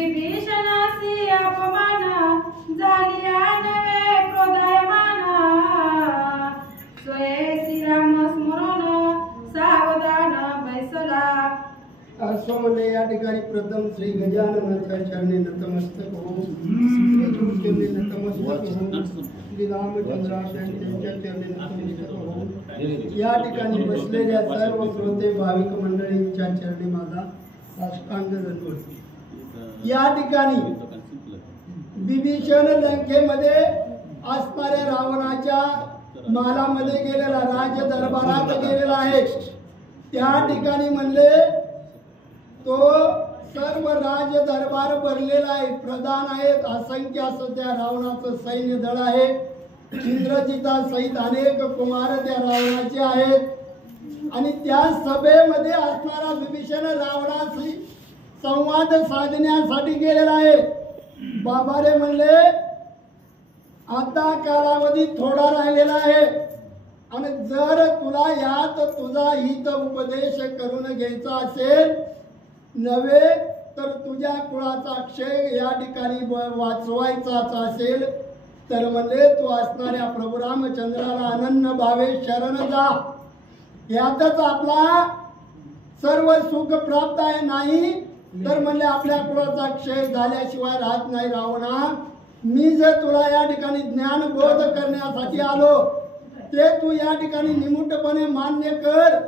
विभीषणासी अपमान झालिया नवे क्रोधायमान स्वये श्रीराम स्मरण सावधान बैसला। असोने या ठिकाणी प्रथम श्री गजाननाच्या चरणी नतमस्तक हो, श्री तुळशीने नतमस्तक हो, श्री रामचंद्राच्या चरणी नतमस्तक हो। या ठिकाणी बसलेल्या सर्व श्रोते भाविक मंडळींच्या चरणी माझा साष्टांग दंडवत। या ठिकाणी विभीषण लंकेमध्ये असणाऱ्या रावणाच्या मालामध्ये गेलेला, राज दरबारात गेलेला आहे। त्या ठिकाणी म्हणले तो सर्व राज दरबार भरलेला आहे, प्रधान आहेत, असंख्य असं त्या रावणाचं सैन्य दळ आहे। इंद्रजिता सहित अनेक कुमार त्या रावणाचे आहेत आणि त्या सभेमध्ये असणारा विभीषण रावणाशी संवाद साधण्यासाठी गेलेला आहे। बाबारे म्हणले आता कालावधी थोडा राहिलेला आहे आणि जर तुला यात तुझा हित उपदेश करून घ्यायचा असेल नव्हे तर तुझ्या कुळाचा क्षय या ठिकाणी वाचवायचाच असेल तर म्हणले तू असणाऱ्या प्रभू रामचंद्राला अनन्य भावे शरण जा, यातच आपला सर्व सुख प्राप्त आहे। नाही तर म्हणले आपल्या कुळाचा क्षय झाल्याशिवाय राहत नाही। रावणा, मी जर तुला या ठिकाणी ज्ञान बोध करण्यासाठी आलो ते तू या ठिकाणी निमुटपणे मान्य कर,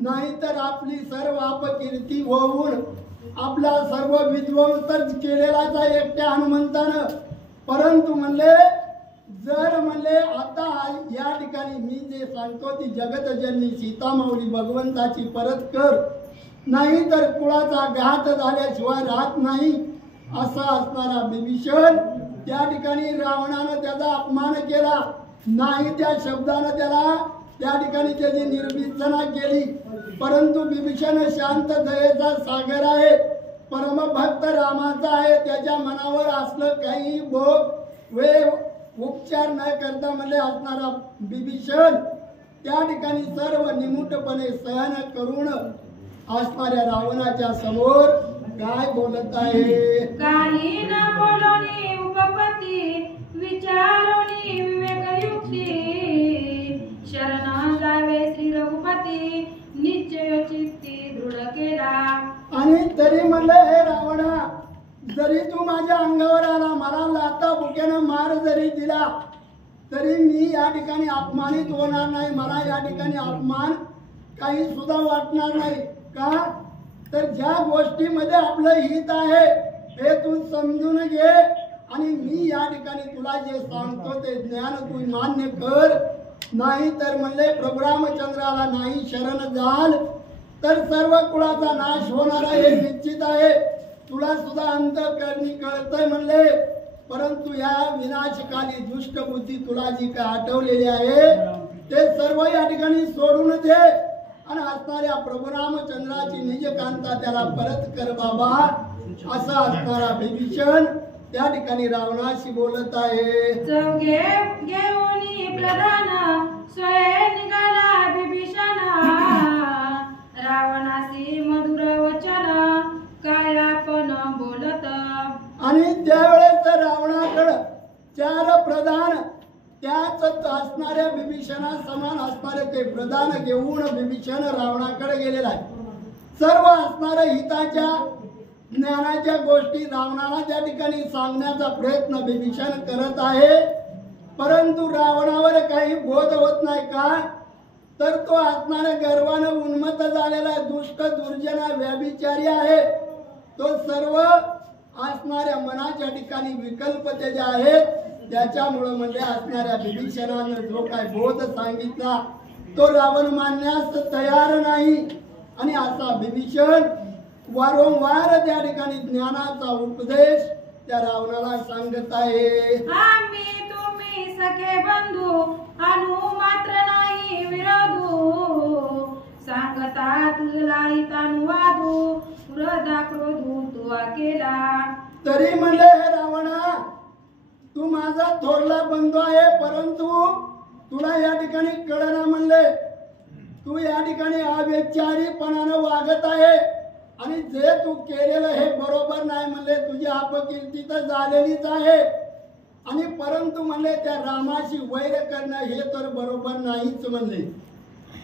नाहीतर आपली सर्व अपकीर्ती होऊन आपला सर्व विध्वंस केलेलाच आहे एकट्या हनुमंतानं। परंतु म्हणले जर म्हणले आता या ठिकाणी मी जे सांगतो ती जगतजननी सीतामाऊली भगवंताची परत कर, नाही तर कुळाचा घात झाल्याशिवाय राहत नाही। असा असणारा विभीषण त्या ठिकाणी रावणानं त्याचा अपमान केला, नाही त्या शब्दानं त्याला त्या ठिकाणी त्याची निर्भिसना केली। परंतु विभीषण शांत दयेचा सागर आहे, परमभक्त रामाचा आहे, त्याच्या मनावर असलं काही भोग वे उपचार न करता म्हणले असणारा विभीषण त्या ठिकाणी सर्व निमुटपणे सहन करून असणाऱ्या रावणाच्या समोर काय बोलत आहे। काही न बोलोनी उपपती विचारोनी विवेक युक्ती शरण जावे श्री रघुपती निश्चय चित्ती दृढ केला। आणि तरी म्हणले हे रावणा, जरी तू माझ्या अंगावर आला, मला लाथा बुक्यानं मार जरी दिला तरी मी या ठिकाणी अपमानित होणार नाही, मला या ठिकाणी अपमान काही सुद्धा वाटणार नाही। का तर ज्या गोष्टीमध्ये आपलं हित आहे हे तू समजून घे आणि मी या ठिकाणी तुला जे सांगतो ते ज्ञान तू मान्य कर, नाही तर म्हणले प्रभू रामचंद्राला नाही शरण जाल तर सर्व कुळाचा नाश होणार आहे हे निश्चित आहे। तुला सुद्धा अंतःकरणी कळतंय म्हणले, परंतु या विनाशकाली दुष्ट बुद्धी तुला जी काय आठवलेली आहे ते सर्व या ठिकाणी सोडून दे आणि असणाऱ्या प्रभू रामचंद्राची निज कांता त्याला परत कर बाबा। असा असणारा विभीषण त्या ठिकाणी रावणाशी बोलत आहे। चौघे घेऊनी प्रधान स्वयं निघाला विभीषण रावणासी मधुर वचन काय आपण बोलत। आणि त्यावेळेस रावणाकडे चार प्रधान त्याच असणाऱ्या विभीषणा समान असणारे ते प्रधान घेऊन विभीषण रावणाकडे गेलेला आहे। सर्व असणाऱ्या हिताच्या ज्ञानाच्या गोष्टी रावणाला त्या ठिकाणी सांगण्याचा प्रयत्न विभीषण करत आहे, परंतु रावणावर काही बोध होत नाही। का तर तो असणाऱ्या गर्वाने उन्मत्त झालेला दुष्ट दुर्जना व्यभिचारी आहे। तो सर्व असणाऱ्या मनाच्या ठिकाणी विकल्प त्याचे आहेत, त्याच्यामुळे म्हणजे असणाऱ्या विभीषणाने जो काय बोध सांगितला तो रावण मानण्यास तयार नाही। आणि असा विभीषण वारंवार त्या ठिकाणी ज्ञानाचा उपदेश त्या रावणाला सांगत आहे। आम्ही तुम्ही सखे बंधू अनु मात्र नाही विरोधू सांगता तुझला हितानुवादू क्रोधा क्रोधू तुवा केला। तरी म्हणले हे रावणा, तू माझा थोरला बंधू आहे, परंतु तुला या ठिकाणी कळना म्हणले तू या ठिकाणी अविचारीपणाने वागत आहे आणि जे तू केलेलं हे बरोबर नाही म्हणले, तुझी अपकीर्ती तर झालेलीच आहे आणि परंतु म्हणले त्या रामाशी वैर करणं हे तर बरोबर नाहीच म्हणले.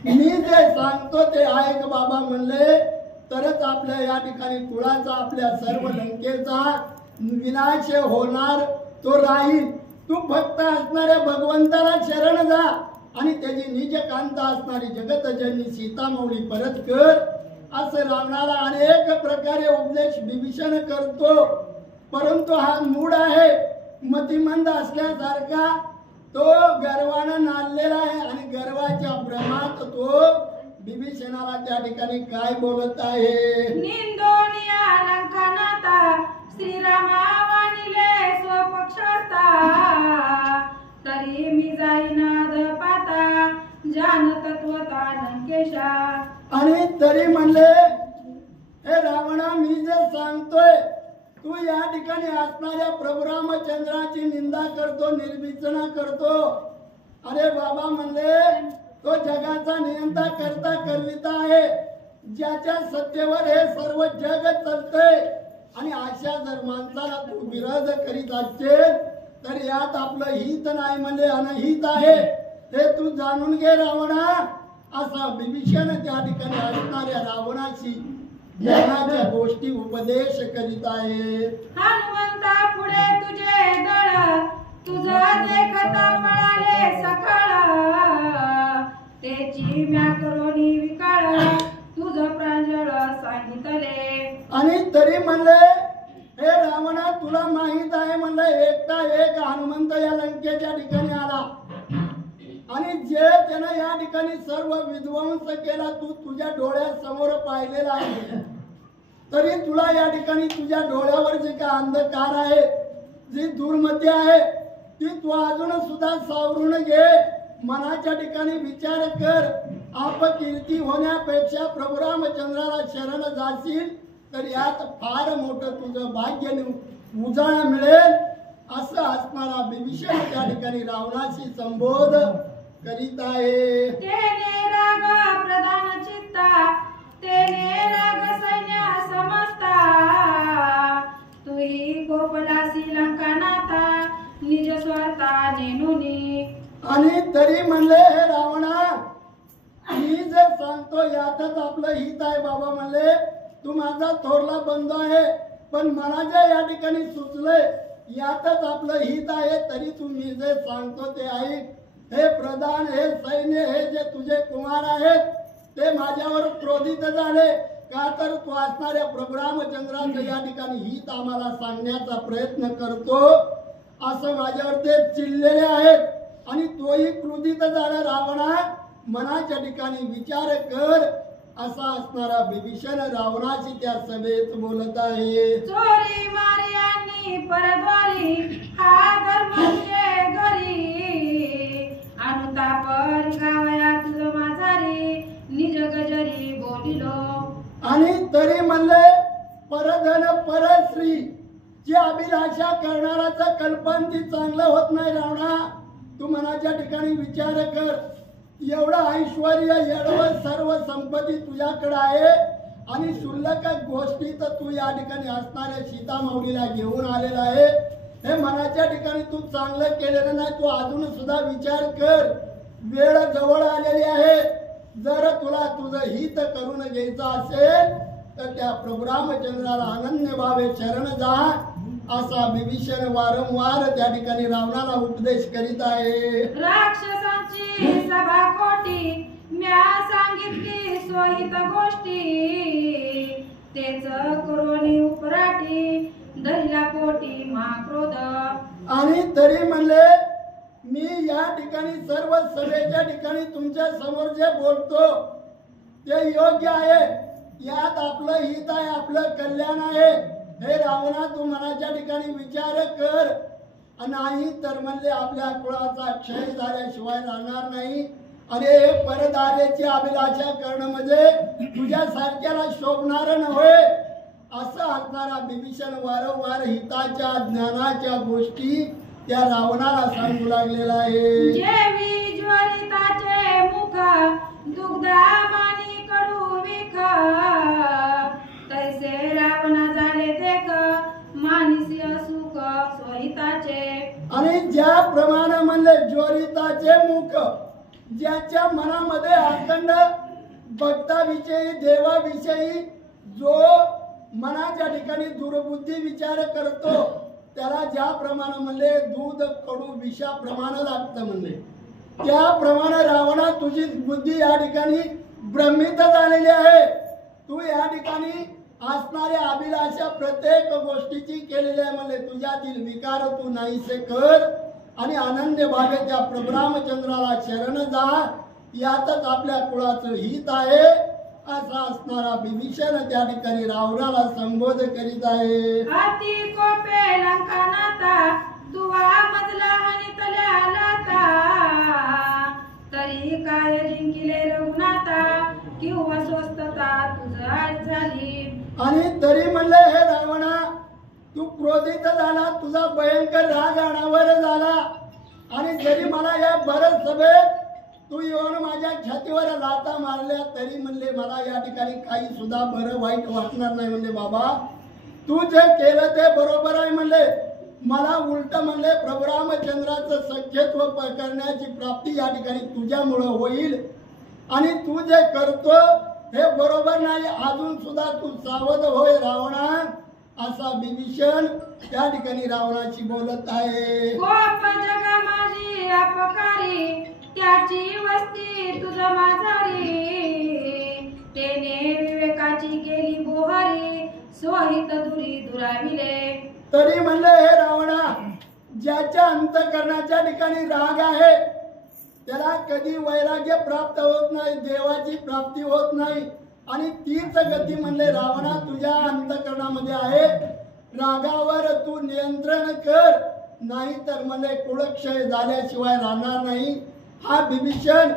मी जे सांगतो ते ऐक बाबा म्हणले, तरच आपल्या या ठिकाणी कुळाचा आपल्या सर्व लंकेचा विनाश होणार, तो राहील. तू फक्त असणाऱ्या भगवंताला शरण जा आणि त्याची निज कांता असणारी जगतजननी सीतामाऊली परत कर, असं रावणाला अनेक प्रकारे उपदेश विभीषण करतो. परंतु हा मूड आहे मतिमंद असल्यासारखा, तो गर्वानं नाचलेला आहे आणि गर्वाच्या भ्रमात तो विभीषणाला त्या ठिकाणी काय बोलत आहे. निंदोनिया लंकानाता श्रीरामा वाणिले स्वपक्षाता, तरी मी जाईनाद पाता जान तत्वता लंकेशा. आणि तरी म्हणले, हे रावणा मी जे सांगतोय तू या ठिकाणी असणाऱ्या प्रभू रामचंद्राची निंदा करतो, निर्विचना करतो. अरे बाबा म्हणले, तो जगाचा नियंता करता करविता आहे, ज्याच्या सत्तेवर हे सर्व जग चालतंय. आणि अशा जर माणसाला तू विरोध करीत असशील तर यात आपलं हित नाही म्हणजे अनहित आहे, हे तू जाणून घे रावणा. असा विभीषण त्या ठिकाणी असणाऱ्या रावणाशी ज्ञानाच्या गोष्टी उपदेश करीत आहे. हनुमंता पुढे तुझे दळ, तुझं देखता पळाले सकाळ, त्याची म्या करोनी विकाळ, तुझं प्रांजळ सांगितले. आणि तरी म्हणले, हे रावणा तुला माहित आहे म्हणलं, एकटा एक हनुमंत या लंकेच्या ठिकाणी आला आणि जे त्यानं या ठिकाणी सर्व विध्वंस केला तू तुझ्या डोळ्यासमोर पाहिलेला आहे. तरी तुला या ठिकाणी तुझ्या डोळ्यावर जे काय अंधकार आहे, जी दुर्मती आहे, ती तू अजून सुद्धा सावरून घे. मनाच्या ठिकाणी विचार कर. अपकीर्ती होण्यापेक्षा प्रभू रामचंद्राला शरण जाशील तर यात फार मोठं तुझं भाग्य उजाळा मिळेल. असं असणारा विभीषण त्या ठिकाणी रावणाशी संबोध करीत आहे. तेने राग प्रधान चित्ता, तेने राग सैन्य समजता, तुही गोपलासी लंकानाथा निज स्वार्था नेनुनी. आणि तरी म्हणले, हे रावणा मी जे सांगतो यातच आपलं हित आहे बाबा म्हणले. तू माझा थोरला बंधू आहे, पण मला जे या ठिकाणी सुचलंय यातच आपलं हित आहे. तरी तू मी जे सांगतो ते ऐक. हे प्रधान, हे सैन्य, हे जे तुझे कुमार आहेत ते माझ्यावर क्रोधित झाले का, तर तू असणाऱ्या प्रभू रामचंद्राचं या ठिकाणी हित आम्हाला सांगण्याचा प्रयत्न करतो असं माझ्यावर ते चिडलेले आहेत. आणि तोही क्रोधित झाला. रावणा मनाच्या ठिकाणी विचार कर. असा असणारा विभीषण रावणाशी त्या सभेत बोलत आहे. चोरी मारी आणि परद्वारी, हा धर्म तुझे घरी, अनुतापर गावया तुझ माझारी, निज गजरी बोलिलो. आणि तरी म्हणले, परधन परश्री, जी अभिलाषा करणाराचं कल्पन ती चांगलं होत नाही रावणा. तू मनाच्या ठिकाणी विचार कर. एवढं ऐश्वर्य, एवढं सर्व संपत्ती तुझ्याकडे आहे आणि शुल्लक गोष्टी तर तू या ठिकाणी असणाऱ्या सीतामाऊलीला घेऊन आलेला आहे. हे मनाच्या ठिकाणी तू चांगलं केलेलं नाही. तू अजून सुद्धा विचार कर. वेळ जवळ आलेली आहे. जर तुला तुझं हित करून घ्यायचं असेल तर त्या प्रभू रामचंद्राला अनन्य भावे शरण जा. असा विभीषण वारंवार त्या ठिकाणी रावणाला उपदेश करीत आहे. राक्षसांची सभा कोटी, म्या सांगितली सोहित गोष्टी, तेच करोनी उपराटी, दहिला पोटी महाक्रोध. आणि तरी म्हणले, मी या ठिकाणी सर्व सभेच्या ठिकाणी तुमच्या समोर जे बोलतो ते योग्य आहे. यात आपलं हित आहे, आपलं कल्याण आहे. हे रावणा तू मनाच्या ठिकाणी विचार कर. नाही तर म्हणले आपल्या कुळाचा क्षय झाल्याशिवाय राहणार नाही. अरे परदारेची अभिलाषा करणं म्हणजे तुझ्या सारख्याला शोभणार नव्हे. असं असणारा विभीषण वारंवार हिताच्या ज्ञानाच्या गोष्टी त्या रावणाला सांगू लागलेला आहे. जेवी ज्वरिताचे मुख, दुग्धा मानी कडू विख, तैसे ज्वरिताचे आणि ज्याप्रमाणे म्हणले ज्वरिताचे मुख, ज्याच्या मनामध्ये अखंड भक्ताविषयी देवाविषयी जो मनाच्या ठिकाणी दुर्बुद्धी विचार करतो त्याला ज्याप्रमाणे म्हणले दूध कडू विषाप्रमाणे लागतं म्हणले, त्याप्रमाणे रावणा तुझी बुद्धी या ठिकाणी भ्रमित झालेली आहे. तू या ठिकाणी असणाऱ्या अभिलाषा प्रत्येक गोष्टीची केलेली आहे म्हणले. तुझ्यातील विकार तू नाहीसे कर आणि अनन्य भावे त्या प्रभू रामचंद्राला शरण जा. यातच आपल्या कुळाचं हित आहे असा असणारा विभीषण त्या ठिकाणी रावणाला संबोध करीत आहे. हाती कोपे लंका नाता दुवा मजला हनितल्या लाता, तरी काय जिंकिले रघुनाथा किंवा स्वस्तता तुझ आज झाली. आणि तरी म्हणले हे रावणा तू क्रोधित झाला, तुझा भयंकर राग अनावर झाला आणि जरी मला या भरत सभेत तू येऊन माझ्या छातीवर लाथा मारल्या तरी म्हणले मला या ठिकाणी काही सुद्धा बरं वाईट वाटणार नाही. म्हणले बाबा तू जे केलं ते बरोबर आहे म्हणले. मला उलट म्हणले प्रभू रामचंद्राचं सख्यत्व करण्याची प्राप्ती या ठिकाणी तुझ्यामुळं होईल आणि तू जे करतो हे बरोबर नाही. अजून सुद्धा तू सावध होय रावणा असा विभीषण त्या ठिकाणी रावणाशी बोलत आहे. कोप जगा माझी अपकारी त्याची वस्ती तुझ माझारी, तेने विवेकाची केली बोहारी सोहित दुरी दुराविले. तरी म्हणले हे रावणा ज्याच्या अंतकरणाच्या ठिकाणी राग आहे त्याला कधी वैराग्य प्राप्त होत नाही, देवाची प्राप्ती होत नाही. आणि तीच गती म्हणले रावणा तुझ्या अंतकरणामध्ये आहे. रागावर तू नियंत्रण कर, नाही तर म्हणले कुळक्षय झाल्याशिवाय राहणार नाही. हा विभीषण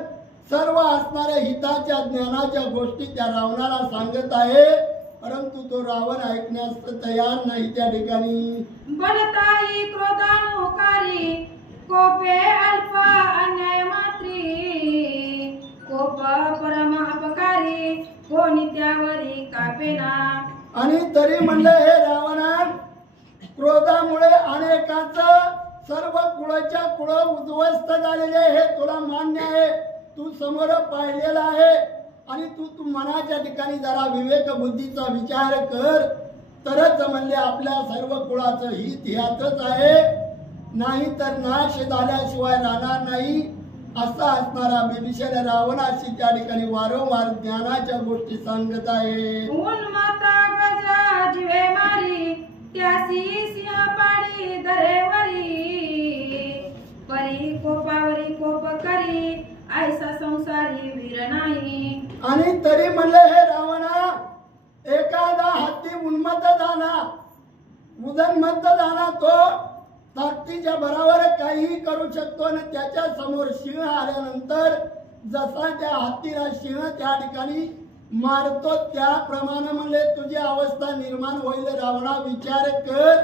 सर्व असणाऱ्या हिताच्या ज्ञानाच्या गोष्टी त्या रावणाला सांगत आहे, परंतु तो रावण ऐकण्यास तयार नाही. त्या ठिकाणी बलताई क्रोधानुकारी कोपे अल्प अन्याय मात्री, कोप परम अपकारी कोणी त्यावरी कापेना. आणि तरी म्हणले हे रावणा क्रोधामुळे अनेकांचं सर्व कुळाच्या कुळ उद्ध्वस्त झालेले हे तुला मान्य आहे, तू समोर पाहिलेला आहे. आणि तू मनाच्या ठिकाणी जरा विवेक बुद्धीचा विचार कर तरच म्हणले आपल्या सर्व कुळाचं हित ह्यातच आहे, नाही तर नाश झाल्याशिवाय राहणार नाही. असा असणारा विभीषण रावणाशी त्या ठिकाणी वारंवार ज्ञानाच्या गोष्टी सांगत आहे. उन्मत्ता गजा जिवे मारी त्यासी सिंह पाडी दरेवरी, परी कोपावरी कोप करी ऐसा संसारी वीर नाही. आणि तरी म्हणले हे रावणा एखादा हत्ती उन्मत्त झाला, उदन्मत्त झाला, तो ताकदीच्या बराबर काहीही करू शकतो आणि त्याच्या समोर सिंह आल्यानंतर जसा त्या हत्तीला सिंह त्या ठिकाणी मारतो त्याप्रमाणे म्हणले तुझी अवस्था निर्माण होईल. रावणा विचार कर,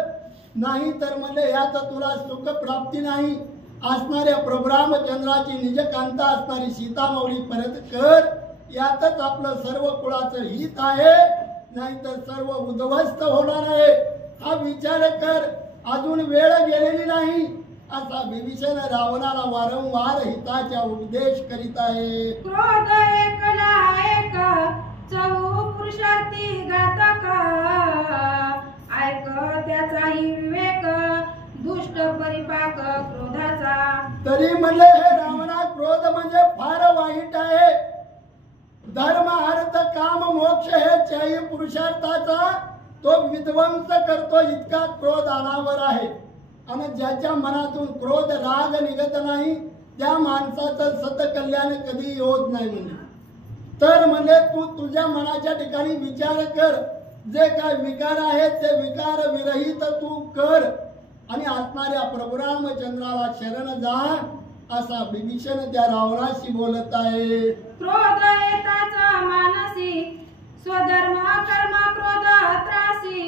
नाही तर म्हणले यात तुला सुख प्राप्ती नाही. असणाऱ्या प्रभू रामचंद्राची निजकांता असणारी सीतामाऊली परत कर, यातच आपलं सर्व कुळाचं हित आहे, नाहीतर सर्व उद्ध्वस्त होणार आहे. हा विचार कर, अजून वेळ गेलेली नाही. असा विभीषण रावणाला वारंवार हिताचा उपदेश करीत आहे. क्रोध एकला एक चहू पुरुषार्थी घातक, ऐक त्याचाही विवेक दुष्ट परिपाक क्रोधाचा. तरी म्हणले हे रावणा क्रोध म्हणजे फार वाईट आहे. धर्म अर्थ काम मोक्ष हे चाही पुरुषार्थाचा तो विध्वंस करतो इतका क्रोध अनावर आहे. आणि ज्याच्या मनातून क्रोध राग निघत नाही त्या माणसाचं सतकल्याण कधी होत नाही. म्हणजे तर म्हणजे तू तुझ्या मनाच्या ठिकाणी विचार कर, जे काय विकार आहेत ते विकार विरहित तू कर आणि असणाऱ्या प्रभू रामचंद्राला शरण जा. असा विभीषण त्या रावणाशी बोलत आहे. क्रोध येताचा मानसी स्वधर्म कर्म क्रोध त्रासी,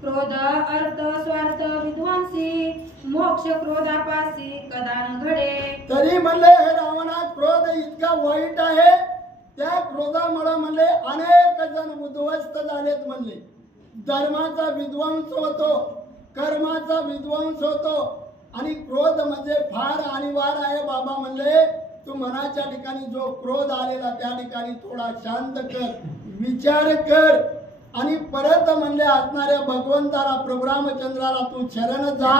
क्रोध अर्थ स्वार्थ विध्वंसी मोक्ष क्रोधापासी कदान घडे. तरी म्हणले हे रावणा क्रोध इतका वाईट आहे, त्या क्रोधामुळे म्हणले अनेक जण उद्ध्वस्त झालेत. म्हणले धर्माचा विध्वंस होतो, कर्माचा विध्वंस होतो आणि क्रोध म्हणजे फार अनिवार्य आहे. बाबा म्हणले तू मनाच्या ठिकाणी जो क्रोध आलेला त्या ठिकाणी थोडा शांत कर, विचार कर आणि परत म्हणले असणाऱ्या भगवंताला प्रभू रामचंद्राला तू शरण जा,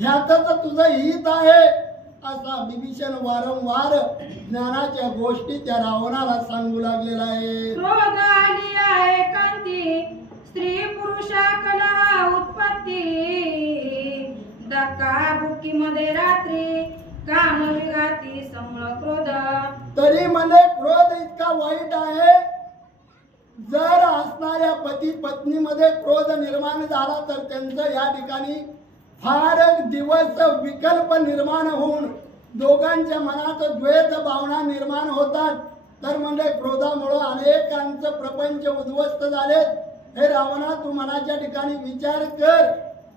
ह्यातच तुझं हित आहे. असा विभीषण वारंवार ज्ञानाच्या गोष्टी त्या रावणाला सांगू लागलेला आहे. क्रोध आली आहे कांती, स्त्री पुरुषा कलह उत्पत्ती, धक्का बुक्की मध्ये रात्री, काम विघाती समूळ क्रोध. तरी म्हणे क्रोध इतका वाईट आहे, जर असणाऱ्या पती पत्नी मध्ये क्रोध निर्माण झाला तर त्यांचं या ठिकाणी फार दिवस विकल्प निर्माण होऊन दोघांच्या मनात द्वेष भावना निर्माण होतात. तर म्हणजे क्रोधामुळे अनेकांचं प्रपंच उद्ध्वस्त झालेत. हे रावणा तू मनाच्या ठिकाणी विचार कर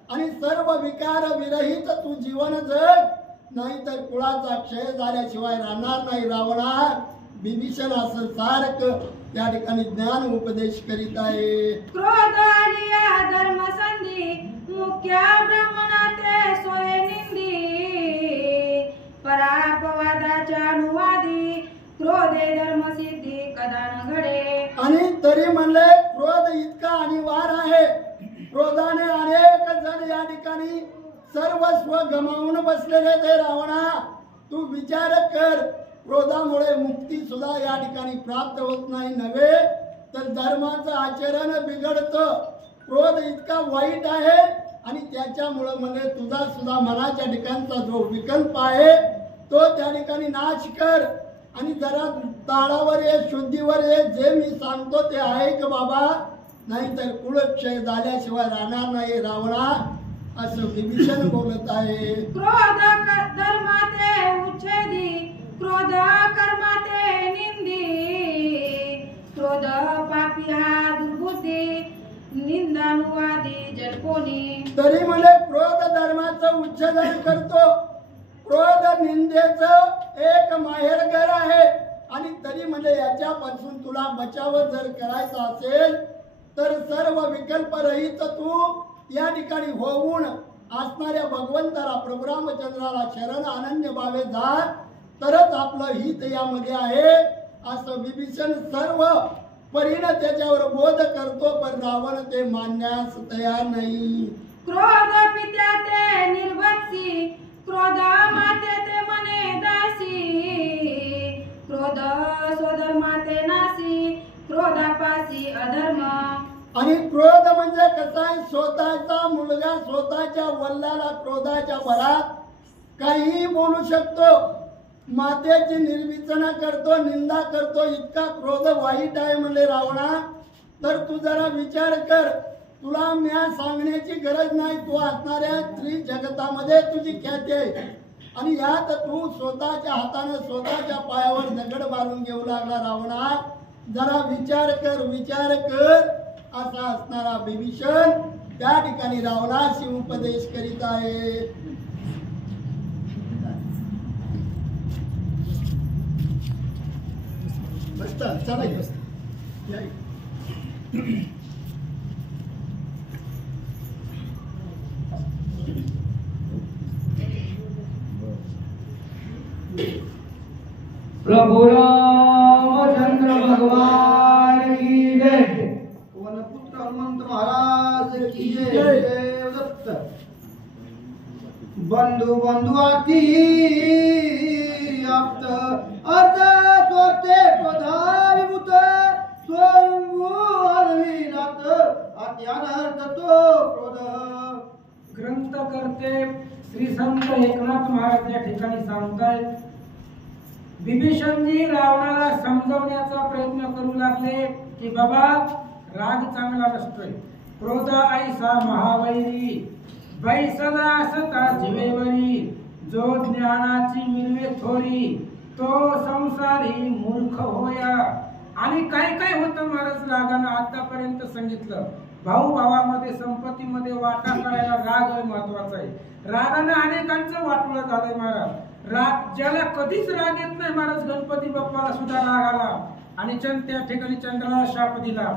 आणि सर्व विकार विरहित तू जीवन जग, नाहीतर कुळाचा क्षय झाल्याशिवाय राहणार नाही. रावणा विभीषण असं सारखं त्या ठिकाणी ज्ञान उपदेश करीत आहे. क्रोध आलिया धर्म संधी, मुख्य ब्राह्मणाते सोये निंदी, परापवादाच्या अनुवादी, क्रोधे धर्म सिद्धी कदा न घडे. आणि तरी म्हणले क्रोध इतका अनिवार्य आहे. क्रोधाने अनेक जण या ठिकाणी सर्वस्व गमावून बसलेले. ते रावणा तू विचार कर, क्रोधामुळे मुक्ती सुद्धा या ठिकाणी प्राप्त होत नाही, नव्हे तर धर्माचं आचरण बिघडतं. क्रोध इतका वाईट आहे आणि त्याच्यामुळे म्हणजे तुझा सुद्धा मनाच्या ठिकाणचा जो विकल्प आहे तो त्या ठिकाणी नाश कर आणि जरा ताळावर ये, शुद्धीवर ये. जे मी सांगतो ते ऐक बाबा, नाहीतर कुळक्षय झाल्याशिवाय राहणार नाही. रावणा असं विभीषण बोलत आहे. क्रोध धर्माते उच्छेदी, क्रोध कर्माते निंदी, क्रोध पापी हा दुर्बुद्धी, निंदानुवादी जलकोनी. तरी म्हणे क्रोध धर्माचं उच्छेदन करतो. क्रोध निंदेचं एक माहेरघर आहे आणि तरी म्हणजे याच्यापासून तुला बचाव जर करायचा असेल तर सर्व विकल्प रहित तू या ठिकाणी होऊन असणाऱ्या भगवंताला प्रभू रामचंद्राला शरण अनन्य भावे जा, तरच आपलं हित यामध्ये आहे. असं विभीषण सर्व परीने त्याच्यावर बोध करतो, पण रावण ते मानण्यास तयार नाही. क्रोध पित्या ते निर्वत्सी, क्रोध माते ते मने दासी, क्रोध स्वधर्माते नासी, क्रोधापासी अधर्म. आणि क्रोध म्हणजे कसा आहे, स्वतःचा मुलगा स्वतःच्या वल्लाला क्रोधाच्या भरात काहीही बोलू शकतो, मातेची निर्विचना करतो, निंदा करतो. इतका क्रोध वाईट आहे म्हणजे रावणा. तर तू जरा विचार कर, तुला म्या सांगण्याची गरज नाही. तू असणाऱ्या स्त्री जगतामध्ये तुझी ख्याती आहे आणि यात तू स्वतःच्या हाताने स्वतःच्या पायावर दगड बांधून घेऊ लागला. रावणा जरा विचार कर, विचार कर. असा असणारा विभीषण त्या ठिकाणी रावणाशी उपदेश करीत आहे. बसता चला प्रभु रामचंद्र भगवान की जय. वनपुत्र हनुमंत महाराज की जय. दत्त बंधु बंधु आती आप्त अर्ध तोते प्रधाविभूत स्वयंभू अनविनात अत्यानर्थ तो क्रोध. ग्रंथ करते श्री संत एकनाथ महाराज या ठिकाणी सांगतायत, विभीषणजी रावणाला समजवण्याचा प्रयत्न करू लागले की बाबा राग चांगला नसतोय, क्रोध ऐसा महावैरी, बैसला असता जिवेवरी, जो ज्ञानाची मिळवे थोरी, तो संसारी मूर्ख होया. आणि काय काय होतं महाराज रागानं आतापर्यंत सांगितलं. भाऊ भावामध्ये संपत्तीमध्ये वाटा करायला राग आहे महत्वाचा आहे. रागानं अनेकांचं वाटोळं झालंय महाराज. राग ज्याला कधीच राग येत नाही महाराज, गणपती बाप्पाला सुद्धा राग आला आणि त्या ठिकाणी चंद्राला शाप दिला.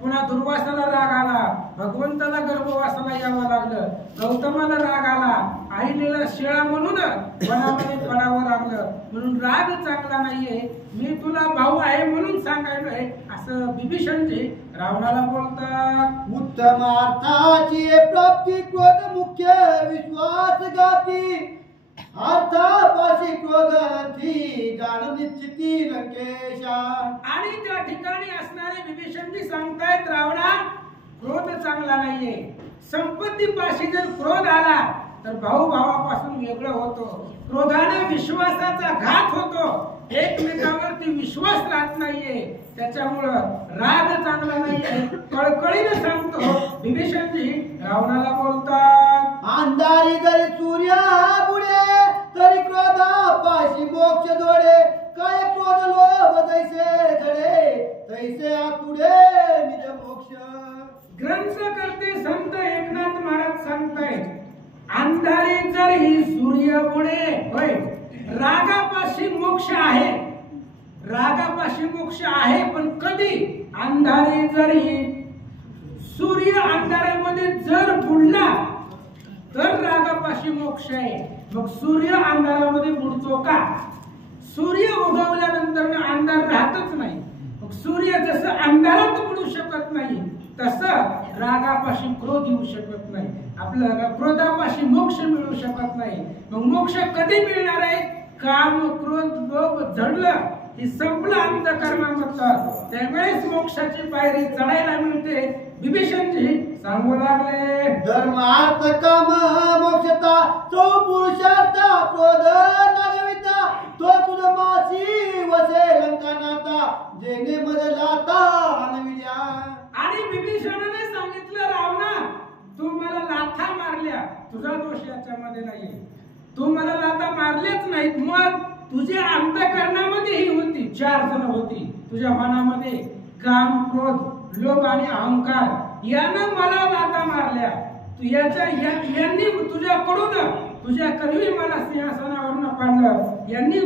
पुन्हा दुर्वासाला राग आला, भगवंताला गर्भवासाला यावं लागलं, गौतमाला राग आला, आईला शेळा म्हणून वनामध्ये पडावं लागलं. म्हणून राग चांगला नाहीये, मी तुला भाऊ आहे म्हणून सांगायलोय असं विभीषणजी रावणाला बोलतात. उत्तम अर्थाची प्राप्ती क्रोध मुख्य विश्वासघाती, अर्थापाशी क्रोधार्थी जाण निश्चिती लंकेशा. आणि त्या ठिकाणी असणारे विभीषणजी सांगतायत रावणा क्रोध चांगला नाहीये. संपत्तीपाशी जर क्रोध आला तर भाऊ भावापासून वेगळं होतो, क्रोधाने विश्वासाचा घात होतो, एकमेकांवरती विश्वास राहत नाहीये. त्याच्यामुळं राग चांगला नाहीये. कळकळीने सांगतो विभीषणजी रावणाला बोलतात. अंधारी जरी सूर्य बुडे तरी क्रोधापाशी मोक्ष जोडे, काय क्रोध लोभ तैसे जडे तैसे आतुडे निज मोक्ष. ग्रंथ करते संत एकनाथ महाराज सांगतायत अंधारी जरी सूर्य बुडे, होय रागापाशी मोक्ष आहे, रागापाशी मोक्ष आहे. पण कधी? अंधारी जरी सूर्य अंधारामध्ये जर बुडला तर रागापाशी मोक्ष आहे. मग सूर्य अंधारामध्ये बुडतो का? सूर्य उगवल्यानंतर अंधार राहतच नाही. मग सूर्य जसं अंधारात बुडू शकत नाही तसं रागापाशी क्रोध येऊ शकत नाही, आपल्याला क्रोधापाशी मोक्ष मिळू शकत नाही. मग मोक्ष कधी मिळणार आहे? काम क्रोध लोभ जडलं हे संपलं अंतःकरणामधलं, त्यावेळेस मोक्षाची पायरी चढायला मिळते. विभीषणजी सांगू लागले धर्म अर्थ काम मोक्षता तो पुरुषार्थ क्रोध नागविता, तो तुझ मासी वसे लंकानाता जेने मदलाता अनविल्या. आणि विभीषणाने सांगितलं रावणा तू मला लाथा मारल्या, तुझा दोष याच्यामध्ये नाहीये, तू मला लाथा मारल्याच नाहीत, मग तुझ्या अंतःकरणामध्ये ही होती, 4 जण होती तुझ्या मनामध्ये, काम क्रोध लोभ आणि अहंकार यानं मला लाथा मारल्या. तू यांनी तुझ्याकडून तुझ्या कधी मला सिंहासनावरून पाडलं, यांनी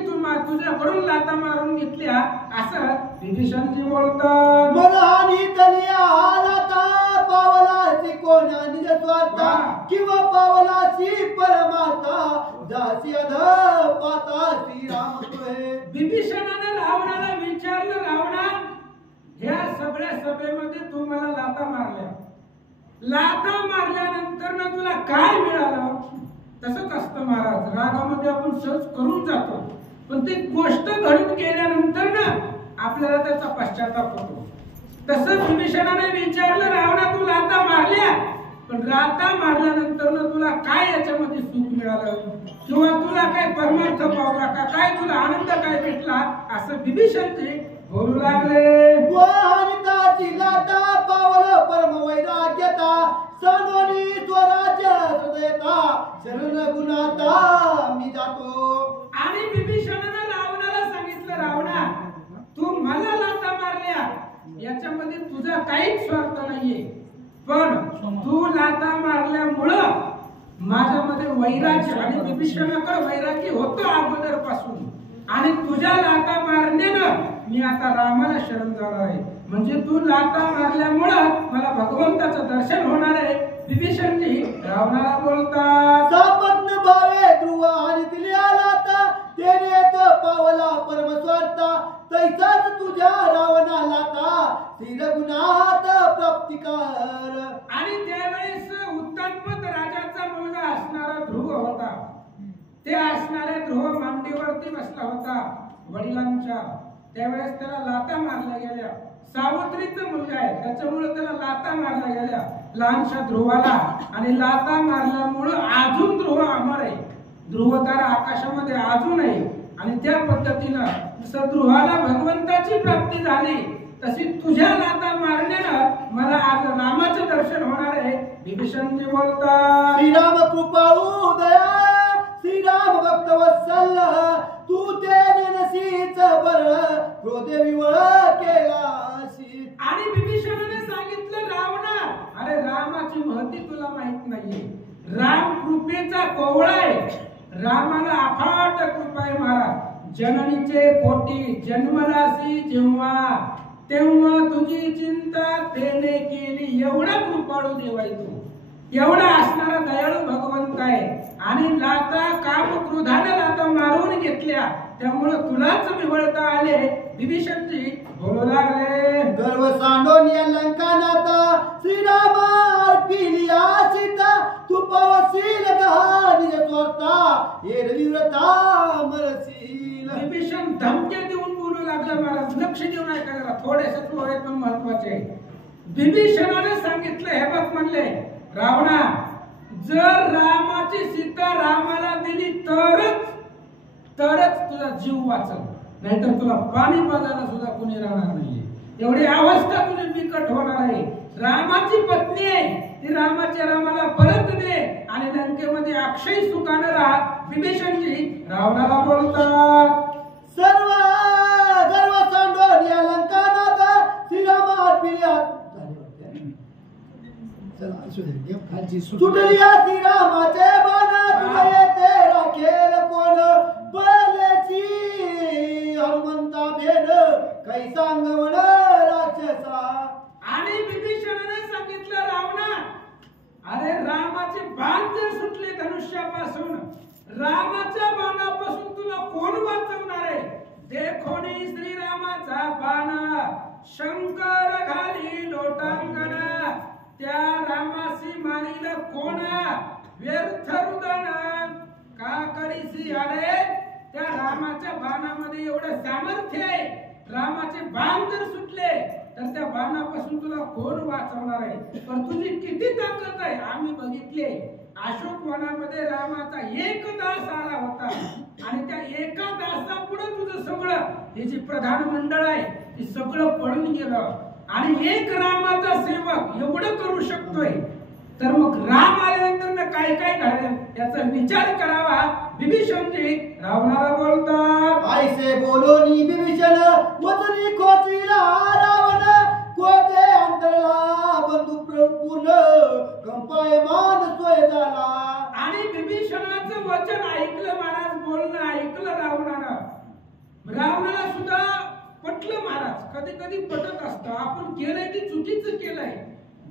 तुझ्याकडून लाथा मारून घेतल्या असं विभीषणजी बोलतात. मनहानी तलिया लाथा पावलासी कोणा निज स्वार्था, किंवा पावलासी परमार्था जासी अध पाता श्रीराम तुहे. विभीषणाने रावणाला विचारलं रावणा ह्या सगळ्या सभेमध्ये तू मला लाथा मारल्या, लाथा मारल्यानंतर ना तुला काय मिळालं? तसंच असतं महाराज, रागामध्ये आपण सहज करून जातो, पण ती गोष्ट घडून गेल्यानंतर ना आपल्याला त्याचा पश्चाताप होतो. तसंच विभीषणाने विचारलं रावणा तू लाथा मारल्या, पण लाथा मारल्यानंतर ना तुला काय याच्यामध्ये सुख मिळालं, किंवा तुला काय परमार्थ पावला का, काय तुला आनंद काय भेटला? असं विभीषणजी बोलू लागले. वाहनिताची लाटा पावल परम वैराग्यता, सनोनी स्वराज्य हृदयता शरण गुणाता मी जातो. आणि विभीषणाने रावणाला सांगितलं रावणा तू मला लाथा मारल्या याच्यामध्ये तुझा काहीच स्वार्थ नाहीये, पण तू लाथा मारल्यामुळं माझ्यामध्ये वैराग्य, आणि विभीषणाकडे वैराग्य होतं अगोदर पासून, आणि तुझ्या लाथा मारण्यानं मी आता रामाला शरण जाणार आहे. म्हणजे तू लाथा मारल्यामुळं मला भगवंताचं दर्शन होणार आहे. विभीषणजी रावणाला बोलतात. सापत्न भावे ध्रुव आणि दिल्या लाथा, तेने तो पावला परमस्वार्था, तैसाच तुझ्या रावणा लाथा श्रीरघुनाथ प्राप्ती कर. आणि त्यावेळेस उत्तमपद राजाचा मुलगा असणारा ध्रुव होता. ते असणाऱ्या ध्रुव मांडीवरती बसला होता वडिलांच्या. त्यावेळेस त्याला लाथा मारल्या गेल्या. सावत्रीचा मुलगा आहे त्याच्यामुळे त्याला लाथा मारल्या गेल्या लहानशा ध्रुवाला. आणि लाथा मारल्यामुळे अजून ध्रुव अमर आहे, ध्रुव तारा आकाशामध्ये अजून आहे. आणि त्या पद्धतीनं जसं ध्रुवाला भगवंताची प्राप्ती झाली तशी तुझ्या लाथा मारण्यानं मला आज रामाचं दर्शन होणार आहे. विभीषणजी बोलतात. श्रीराम कृपाळू दया, श्रीराम भक्त वत्सल, तू ते नसीच बरळ क्रोधे विवळ केलासी. आणि विभीषणाने सांगितलं रावणा अरे रामाची महती तुला माहित नाहीये, राम कृपेचा कोवळा आहे, रामाला अफाट कृपा आहे महाराज. जननीचे पोटी जन्मराशी जेव्हा तेव्हा तुझी चिंता त्याने केली. एवढा कृपाळू देव आहे तू, एवढा असणारा दयाळू भगवंत आहे. आणि लाता काम क्रोधाने लाता मारून घेतल्या, त्यामुळे तुलाच विवळता आले. विभीषणजी बोलू लागले, गर्व सांडून या लंकानाता श्रीराम अर्पिलिया सीता, तू पावसील का निज स्वार्था एरवी व्रता मरसील. विभीषण धमक्या देऊन बोलू लागला. महाराज लक्ष देऊन ऐकायला थोडेसे थोडे पण महत्वाचे. विभीषणाने सांगितलं, हे बघ म्हणले रावणा, जर रामाची सीता रामाला दिली तरच तुझा जीव वाचल, नाहीतर तुला पाणी पाजायला सुद्धा कोणी राहणार नाहीये. एवढी अवस्था तुझी बिकट होणार आहे. रामाची पत्नी आहे ती रामाला परत दे आणि लंकेमध्ये अक्षय सुखाने राहा. विभीषणजी रावणाला बोलतात, गर्व सांडून या लंकानाता श्रीराम अर्पिलिया सुटलिया श्रीरामाचे बाण, तुझे ते राखेल कोण बलची हनुमंता भेद काही सांगवण राक्षसा. आणि विभीषणाने सांगितलं, रावणा, अरे रामाचे बाण जर सुटले धनुष्यापासून, रामाच्या बाणापासून तुला कोण वाचवणार आहे? देखोनी श्रीरामाचा बाण शंकर घाली लोटांगण, त्या रामासी मानिल कोण व्यर्थ रुदन का करीसी. अरे त्या रामाच्या बाणामध्ये एवढं सामर्थ्य आहे, रामाचे बाण जर सुटले तर त्या बाणापासून तुला कोण वाचवणार आहे? पण तुझी किती ताकद आहे आम्ही बघितले. अशोक वनामध्ये रामाचा एक दास आला होता आणि त्या एका दासापुढे तुझं सगळं हे जे प्रधान मंडळ आहे ते सगळं पळून गेलं. आणि एक रामाचा सेवक एवढं करू शकतोय, तर मग राम आल्यानंतर काय काय घडेल याचा विचार करावा. विभीषणजी रावणाला बोलतात, ऐसे बोलोनी विभीषण वदनी खोचिला रावण, कोते अंतरला बंधू पूर्ण कंपायमान सोय झाला. आणि विभीषणाचं वचन ऐकलं महाराज, बोलणं ऐकलं रावणाला. रावणाला सुद्धा पटलं महाराज. कधी कधी पटत असतं, आपण केलंय ते चुकीचं केलंय.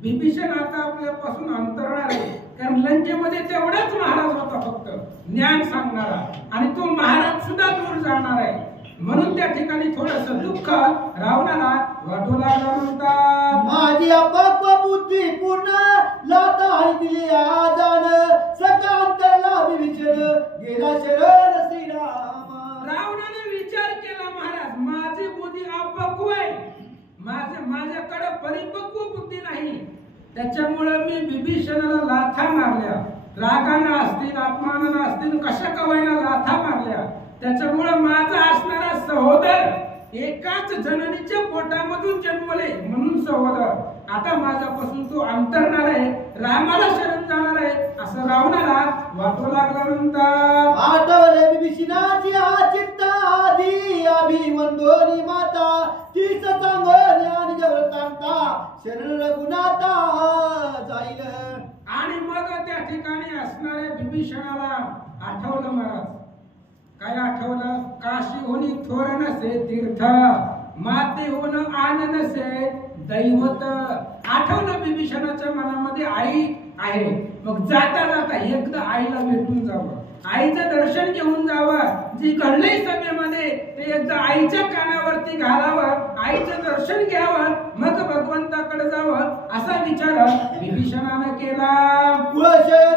विभीषण आता आपल्यापासून अंतरणार आहे, कारण लंकेमध्ये तेवढाच महाराज होता फक्त ज्ञान सांगणारा, आणि तो महाराज सुद्धा दूर जाणार आहे. म्हणून त्या ठिकाणी थोडस दुःख रावणाला वाटू लागलं. म्हणतात, माझी अपक्व बुद्धी पूर्ण लाता दिली आजान, सका अंतरला विभीषण गेला शरण श्रीराम. रावणाने विचार केला, महाराज माझी बुद्धी अपक्व आहे, माझ्याकडे परिपक्व बुद्धी नाही, त्याच्यामुळे मी विभीषणाला लाथा मारल्या. रागाने असतील, अपमानाने असतील, कशा कवायला लाथा मारल्या. त्याच्यामुळे माझा असणारा सहोदर एकाच जननीच्या पोटामधून जन्मले म्हणून सहोदर आता माझ्यापासून तो अंतरणार आहे, रामाला शरण जाणार आहे असं रावणाला वाटू लागला. म्हणतात, आठवले विभीषणाची चित्ता आधी अभिवंदोनी माता, तीच चांगली आणि जवळतांता शरण रघुनाथा जाईल. आणि मग त्या ठिकाणी असणाऱ्या विभीषणाला आठवलं महाराज. काय आठवलं? काशी होणी थोर नसे तीर्थ, माते होणं आन नसे दैवत. आठवलं विभीषणाच्या मनामध्ये आई आहे. मग जाता जाता एकदा आईला भेटून जावं, आईचं दर्शन घेऊन जावं. जी घडलंय सभेमध्ये ते एकदा आईच्या कानावरती घालावं, आईचं दर्शन घ्यावं, मग भगवंताकडे जावं असा विचार विभीषणाने केला.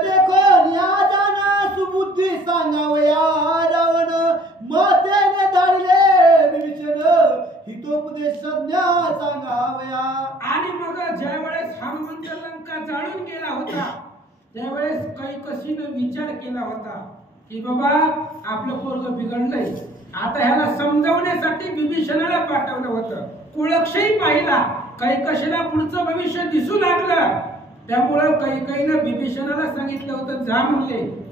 देखो सुबुद्धी सांगावया रावण, मातेने धाडले विभीषण हितोपदेश संज्ञा सांगावया. आणि मग ज्या वेळेस हनुमंत लंका जाळून गेला होता त्यावेळेस कैकसीने विचार केला होता की बाबा आपलं पोरग बिघडलंय, आता ह्याला समजावण्यासाठी विभीषणाला पाठवलं होतं. कुळक्षही पाहिला, कैकशीला पुढचं भविष्य दिसू लागलं. त्यामुळे कैकेयीने विभीषणाला सांगितलं होतं, जा म्हणले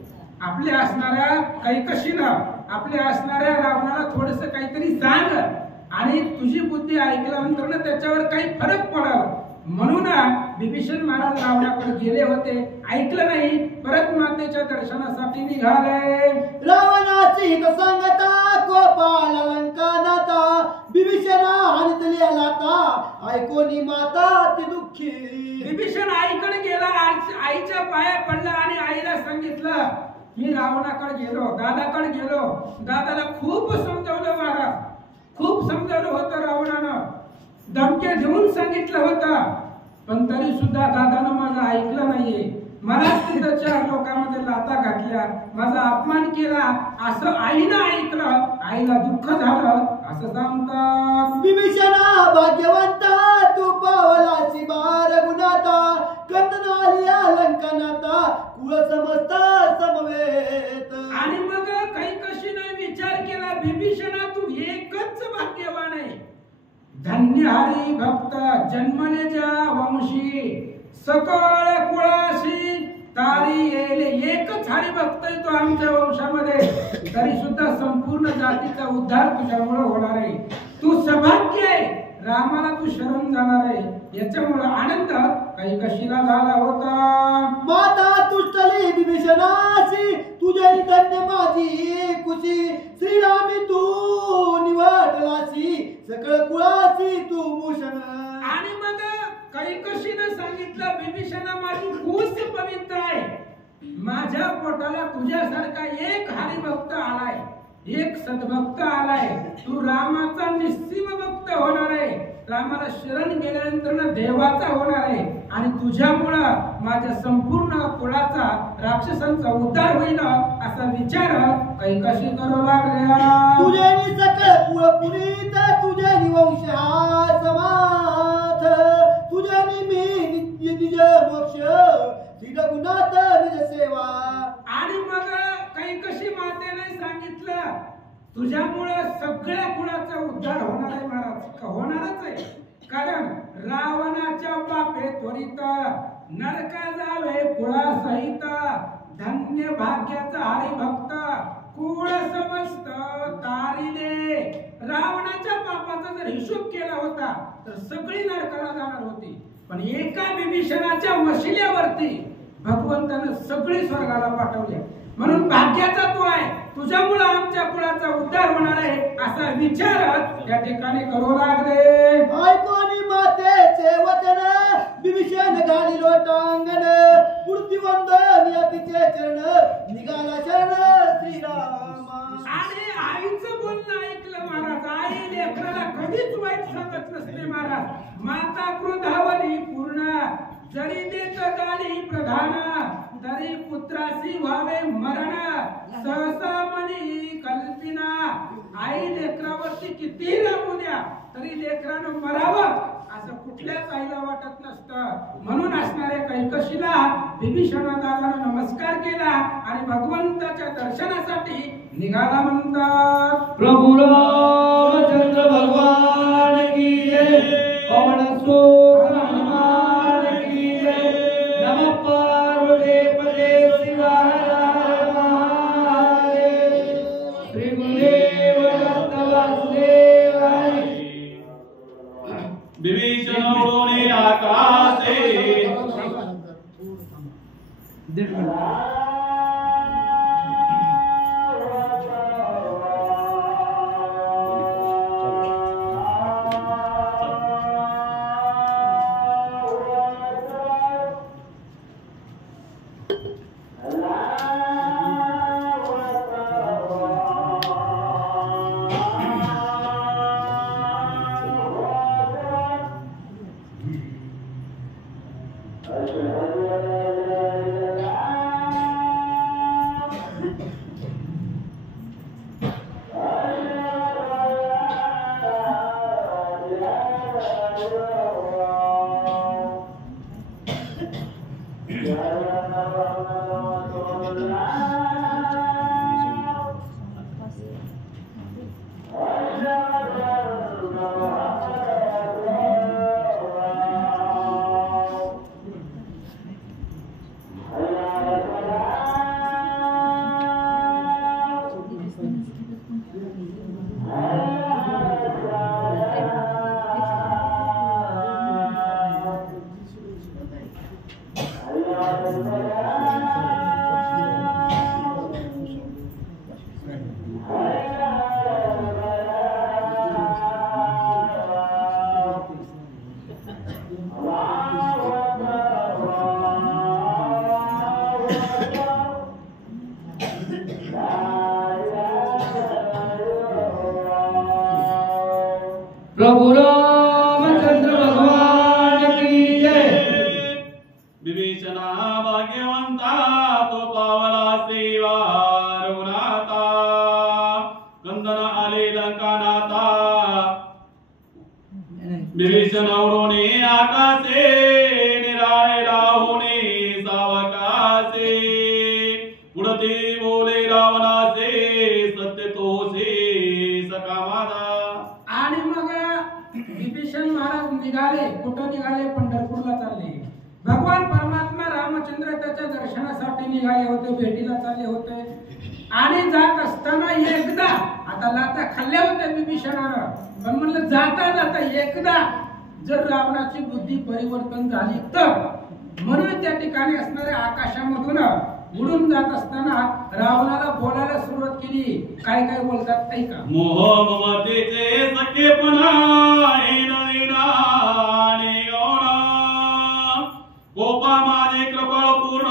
आपल्या असणाऱ्या कैकशीनं आपल्या असणाऱ्या रावणाला थोडस काहीतरी सांग आणि तुझी बुद्धी ऐकल्यानंतर त्याच्यावर काही फरक पडावा. म्हणून विभीषण महाराज रावणाकडे गेले होते, ऐकलं नाही, परत मातेच्या दर्शनासाठी निघाले. रावणाची हित सांगता गोपाल लंकानाथा विभीषणा हरितली लाता ऐकोनी माता ती दुःखी. विभीषण आईकडे गेला, आईच्या पाया पडला आणि आईला सांगितलं मी रावणाकडे गेलो, दादाकडे गेलो. दादाला खूप समजावलं महाराज, खूप समजावलं होतं रावणानं, धमक्या देऊन सांगितलं होतं, पण तरी सुद्धा दादानं माझं ऐकलं नाहीये. मला तिथं 4 लोकांमध्ये लाता घातल्या, माझा अपमान केला, असं आईनं ऐकलं. आईला दुःख झालं असं सांगतात. विभीषणा भाग्यवंता तू पावलाची बार गुणाता कंदनालिया लंकनाता कुळ समजता समवेत. आणि मग काही कशीने विचार केला, विभीषणा तू एकच भाग्यवान आहे. धन्य हरी भक्त जन्मनेच्या वंशी सकळ कुळाशी तारी येले. एकच हरी भक्त आहे तो आमच्या वंशामध्ये, तरी सुद्धा संपूर्ण जातीचा उद्धार तुझ्यामुळे होणार आहे. तू सौभाग्य आहे, रामाला तू शरण जाणार आहे. याच्यामुळे आनंद काही कशीला झाला होता. माता तुष्टली विभीषणाची तुझे धन्य माझी कुशी श्रीरामी तू निवडलासी सकळ कुळाची तू भूषण. आणि मग काही कशीनं सांगितलं विभीषणा माझी खूप पवित्र आहे, माझ्या पोटाला तुझ्यासारखा एक हरिभक्त आलाय, एक सद्भक्त आलाय. तू रामाचा निस्सीम भक्त होणार आहे, रामाला शरण गेल्यानंतर देवाचा होणार आहे. आणि तुझ्यामुळं माझ्या संपूर्ण कुळाचा राक्षसांचा उद्धार होईल असा विचार काही कशी करू लागल्या. तुझे सकळ कुळ पुनीत तुझे वंश हा समाथ तुझे मी निज मोक्ष श्री रघुनाथ निज सेवा. आणि मग काही कशी मातेने सांगितलं तुझ्यामुळे सगळ्या कुळाचा उद्धार होणार आहे महाराज. होणारच आहे, कारण रावणाच्या पापे त्वरित नरका जावे कुळासहित. धन्य भाग्याचा हरिभक्त कुळ समस्त तारिले. रावणाच्या पापाचा जर हिशोब केला होता तर सगळी नरकाला जाणार होती, पण एका विभीषणाच्या वशिल्यावरती भगवंतानं सगळी स्वर्गाला पाठवले. म्हणून भाग्याचा तो आहे, तुझ्यामुळे आमच्या कुळाचा उद्धार होणार आहे असा विचार त्या ठिकाणी करू लागले. ऐकोनी मातेचे वचन विभीषण घाली लोटांगण मूर्तिवंदन अतिचे चरण निघाला शरण श्रीरामा. आणि आईचं बोलणं ऐकलं महाराज. आई लेकराला कधीच वाईट सांगत नसते महाराज. माता क्रोधावली पूर्ण जरी देत गाली प्रधान तरी पुत्रासी व्हावे मरण सहसा मनी कल्पिना. आई लेकरावरती किती राहू द्या तरी लेकरानं मरावं असं कुठल्याच आईला वाटत नसतं. म्हणून असणाऱ्या कैकशीला विभीषणादानं नमस्कार केला आणि भगवंताच्या दर्शनासाठी निघाला म्हणतात. प्रभु रामचंद्र भगवान की जय. पवन सुत हनुमान की जय. नमः पार्वती पते शिव हर महादेव. श्री गुरुदेव दत्त वासुदेव हरी. विभीषण उडोनी आकाशे प्रभु रामचंद्र भगवान की जय। विभीषणा भाग्यवंता तो पावला सेवा रघुनाथा, कंदन आले लंकानाथा। विभीषण उडोने आकाशे, निराळे राहुने सावकाशे। पुढते बोले रावणाचे, सत्य तोचे सखा माझा। आणि मग विभीषण महाराज निघाले. कुठं निघाले? पंढरपूरला चालले. भगवान परमात्मा रामचंद्र त्याच्या दर्शनासाठी निघाले होते, भेटीला चालले होते. आणि जात असताना एकदा, आता लाथा खाल्ल्या होत्या विभीषणानं, पण म्हणलं जाता जाता एकदा जर रावणाची बुद्धी परिवर्तन झाली तर, म्हणून त्या ठिकाणी असणाऱ्या आकाशामधून उडून जात असताना रावणाला बोलायला सुरुवात केली. काय काय बोलतात ऐका. मोह ममतेचे सखेपणा कोपा माझे कृपा पूर्ण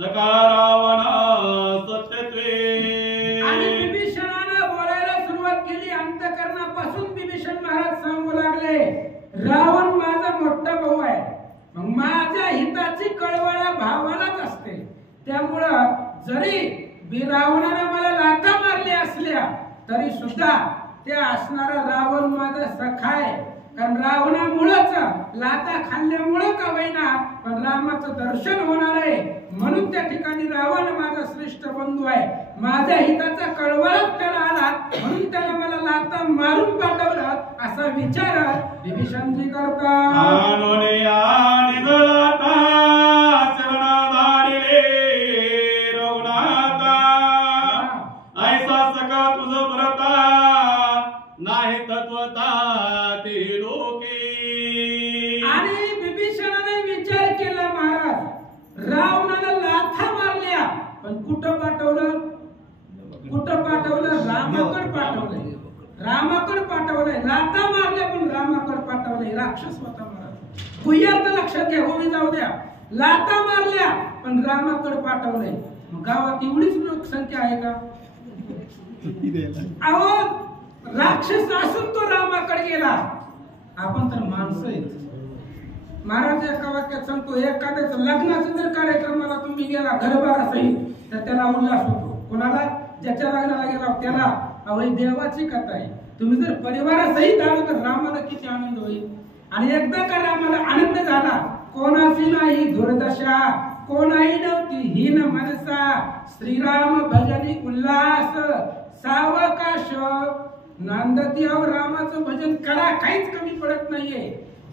सखा रावण सत्यत्वे। आणि विभीषणानं बोलायला सुरुवात केली. अंतःकरणापासून विभीषण महाराज सांगू लागले, रावण माझा मोठा भाऊ आहे, मग माझ्या हिताची कळवळा भावालाच असते. त्यामुळं जरी रावणानं मला लाथा मारल्या असल्या तरी सुद्धा त्या असणारा रावण माझा सखा आहे. कारण रावणामुळेच, लाथा खाल्ल्यामुळे का होईना पण रामाचं दर्शन होणार आहे. म्हणून त्या ठिकाणी रावण माझा श्रेष्ठ बंधू आहे. माझ्या हिताचा कळवळच त्याला आला, म्हणून त्याला मला लाथा मारून पाठवलं असा विचार विभीषणजी करतात. ऐसा सखा तुझ व्रता नाही तत्वता ते लोके। आणि विभीषणाने विचार केला, महाराज रावणाला लाथा मारल्या पण कुठं पाठवलं? कुठं पाठवलं? रामाकडे पाठवलंय. रामाकडे पाठवलंय. लाथा मारल्या पण रामाकडे पाठवलंय. राक्षस होता महाराज. भुयार लक्षात घ्या, उभी जाऊ द्या. लाथा मारल्या पण रामाकडे पाठवलंय. गावात एवढीच लोकसंख्या आहे का? अहो, राक्षस असून तो रामाकडे गेला. आपण तर माणसं आहेत. महाराज एका वाक्यात सांगतो, एखाद्याचं लग्नाचं जर कार्यक्रमाला तुम्ही गेला घरबारासहित तर त्याला उल्हास होतो. कोणाला? ज्याच्या लग्नाला गेला त्याला. अहो, देवाची कथा आहे. तुम्ही जर परिवारासहित आलो तर रामाला किती आनंद होईल. आणि एकदा का रामाला आनंद झाला, कोणाची नाही दुर्दशा, कोणाही नव्हती हीन मनसा, श्रीराम भजनी उल्हास सावकाश नांदती. अहो, रामाचं भजन करा, काहीच कमी पडत नाहीये.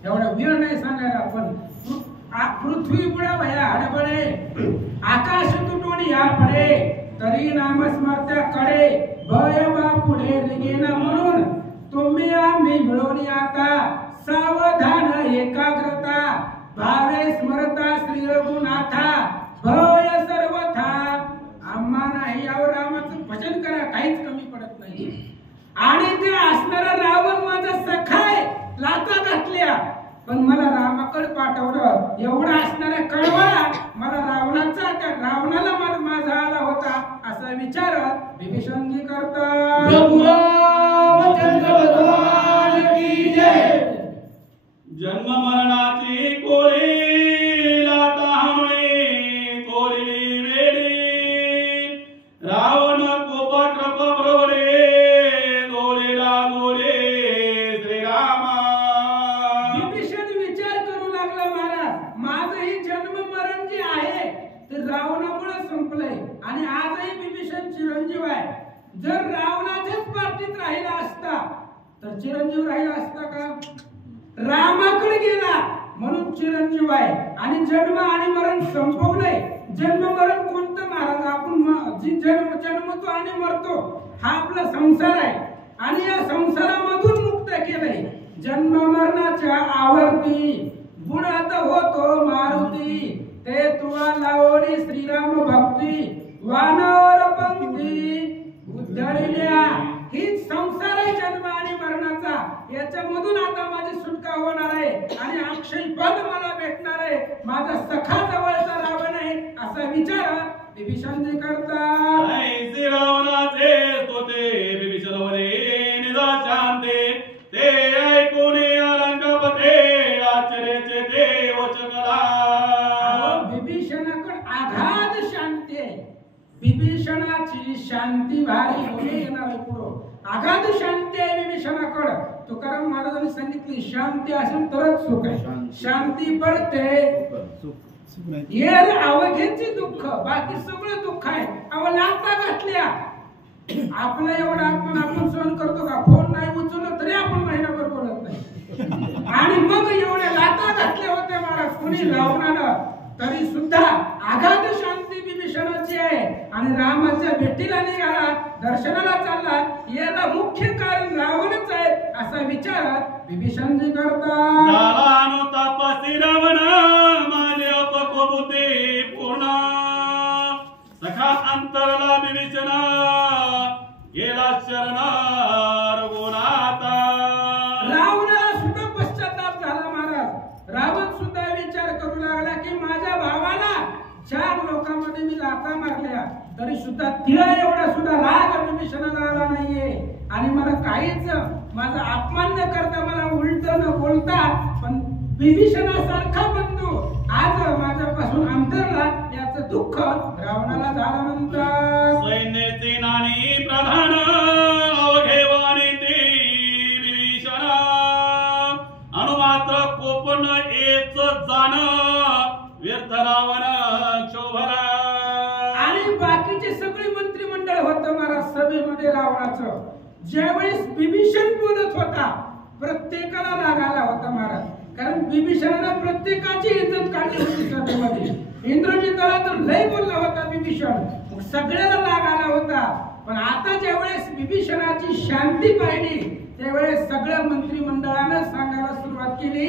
एवढा वेळ नाही सांगायला. पण पृथ्वी पुढे भया हडबडे, आकाश तुटून या पडे, तरी नाम स्मरत्या कडे, भय बा पुढे निघेना. म्हणून तुम्ही आम्ही मिळवली आता, सावधान एकाग्रता, भावे स्मरता श्री रघुनाथा, भय सर्वथा. आम्हा नाही, यावर रामाचं भजन करा, काहीच कमी पडत नाही. आणि ते असणारा रावण माझा सखा आहे. लाथा घातल्या पण मला रामाकडे पाठवलं. एवढा असणारा कळवळा मला रावणाचा, त्या रावणाला मला माझा आला होता असा विचार विभीषणजी करतात. प्रभु रामचंद्र भगवान की जय। जन्म मरणाची कोळी लाथा हाणुनी कोरी वेडी, रावण कोपा कृप प्रवरे दोरेला दोरे श्रीरामा। विभीषण विचार करू लागला, महाराज माझंही जन्म मरण जे आहे ते रावणामुळे संपलंय. आणि आजही विभीषण चिरंजीव आहे. जर रावणाच्याच पार्टीत राहिला असता तर चिरंजीव राहिला असता का? रामाकडे गेला म्हणून चिरंजीव आहे. आणि जन्म आणि मरण संपवलंय. जन्म मरण कोणतं महाराज? आपण जी जन्मतो आणि मरतो हा आपला संसार आहे. आणि या संसारामधून मुक्त केलंय. जन्म मरणाच्या आवर्ती बुडात होतो मारुती, ते तुवा लावणी श्रीराम भक्ती, वानर पंक्ती उद्धरिल्या. ही संसार आहे जन्म आणि मरणाचा. याच्यामधून आता माझी सुटका होणार आहे आणि अक्षय पद मला भेटणार आहे. माझा सखा जवळचा रावण आहे असा विचार विभीषणजी करतात. ऐसे रावणाचे स्तोते विभीषण वने निदा शांते, ते विभीषणाची शांती भारी होणे येणार आहे पुढं. अगाध शांती आहे विभीषणाकडं. तुकाराम महाराजांनी सांगितली शांती असेल तरच सुख आहे. शांती पडते येर अवघेची दुःख, बाकी सगळं दुःख आहे. अव लाटा घातल्या आपलं एवढं आपण सहन करतो का? फोन नाही उचललं तरी आपण महिनाभर बोलत नाही. आणि मग एवढ्या लाटा घातल्या होत्या महाराज कुणी रावणानं, तरी सुद्धा अगाध शांती विभीषणाची आहे. आणि रामाच्या भेटीला निघाला, दर्शनाला चालला, याला मुख्य कारण रावणच आहे असा विचार विभीषणजी करतात. तापसी रावण माझे अपकोबुते पूर्ण सखा अंतरला विभीषण गेला शरण रघुनाथा. रावणाला सुद्धा पश्चाताप झाला महाराज. रावण सुद्धा विचार करू लागला की माझ्या भावाला 4 लोकांमध्ये मी लाथा मारल्या तरी सुद्धा तिला एवढा सुद्धा राग विभीषणाला आला नाहीये. आणि मला काहीच माझा अपमान न करता, मला उलट न बोलता, पण विभीषणासारखा बंधू आज माझ्यापासून अंतरला याचं दुःख रावणाला झालं. म्हणतात सैन्य सेनानी प्रधान अवघेवानी ते विभीषण अनुमात्र कोपन येच जाण व्यर्थ रावण क्षोभरा. आणि बाकीचे सगळे मंत्रिमंडळ होतं महाराज सभेमध्ये रावणाचं. ज्यावेळेस विभीषण बोलत होता प्रत्येकाला राग आला होता महाराज. कारण विभीषणानं प्रत्येकाची इज्जत काढली होती सभेमध्ये. इंद्रजिताला तर लय बोलला होता विभीषण, सगळ्याला राग आला होता. पण आता ज्यावेळेस विभीषणाची शांती पाहिली त्यावेळेस सगळ्या मंत्रिमंडळानं सांगायला सुरुवात केली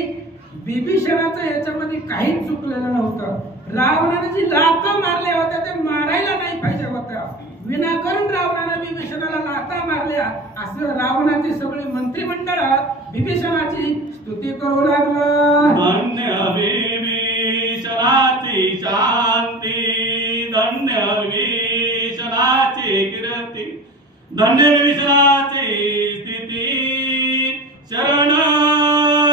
विभीषणाचं याच्यामध्ये काहीच चुकलेलं नव्हतं. रावणाने जी लाथा मारल्या होत्या ते मारायला नाही पाहिजे होत्या. विनाकारण रावणाने विभीषणाला लाथा मारल्या असं रावणाची सगळी मंत्रिमंडळ विभीषणाची स्तुती करू लागलं. धन्य विभीषणाची शांती, धन्य विभीषणाची कीर्ती, धन्य विभीषणाची स्थिती, शरण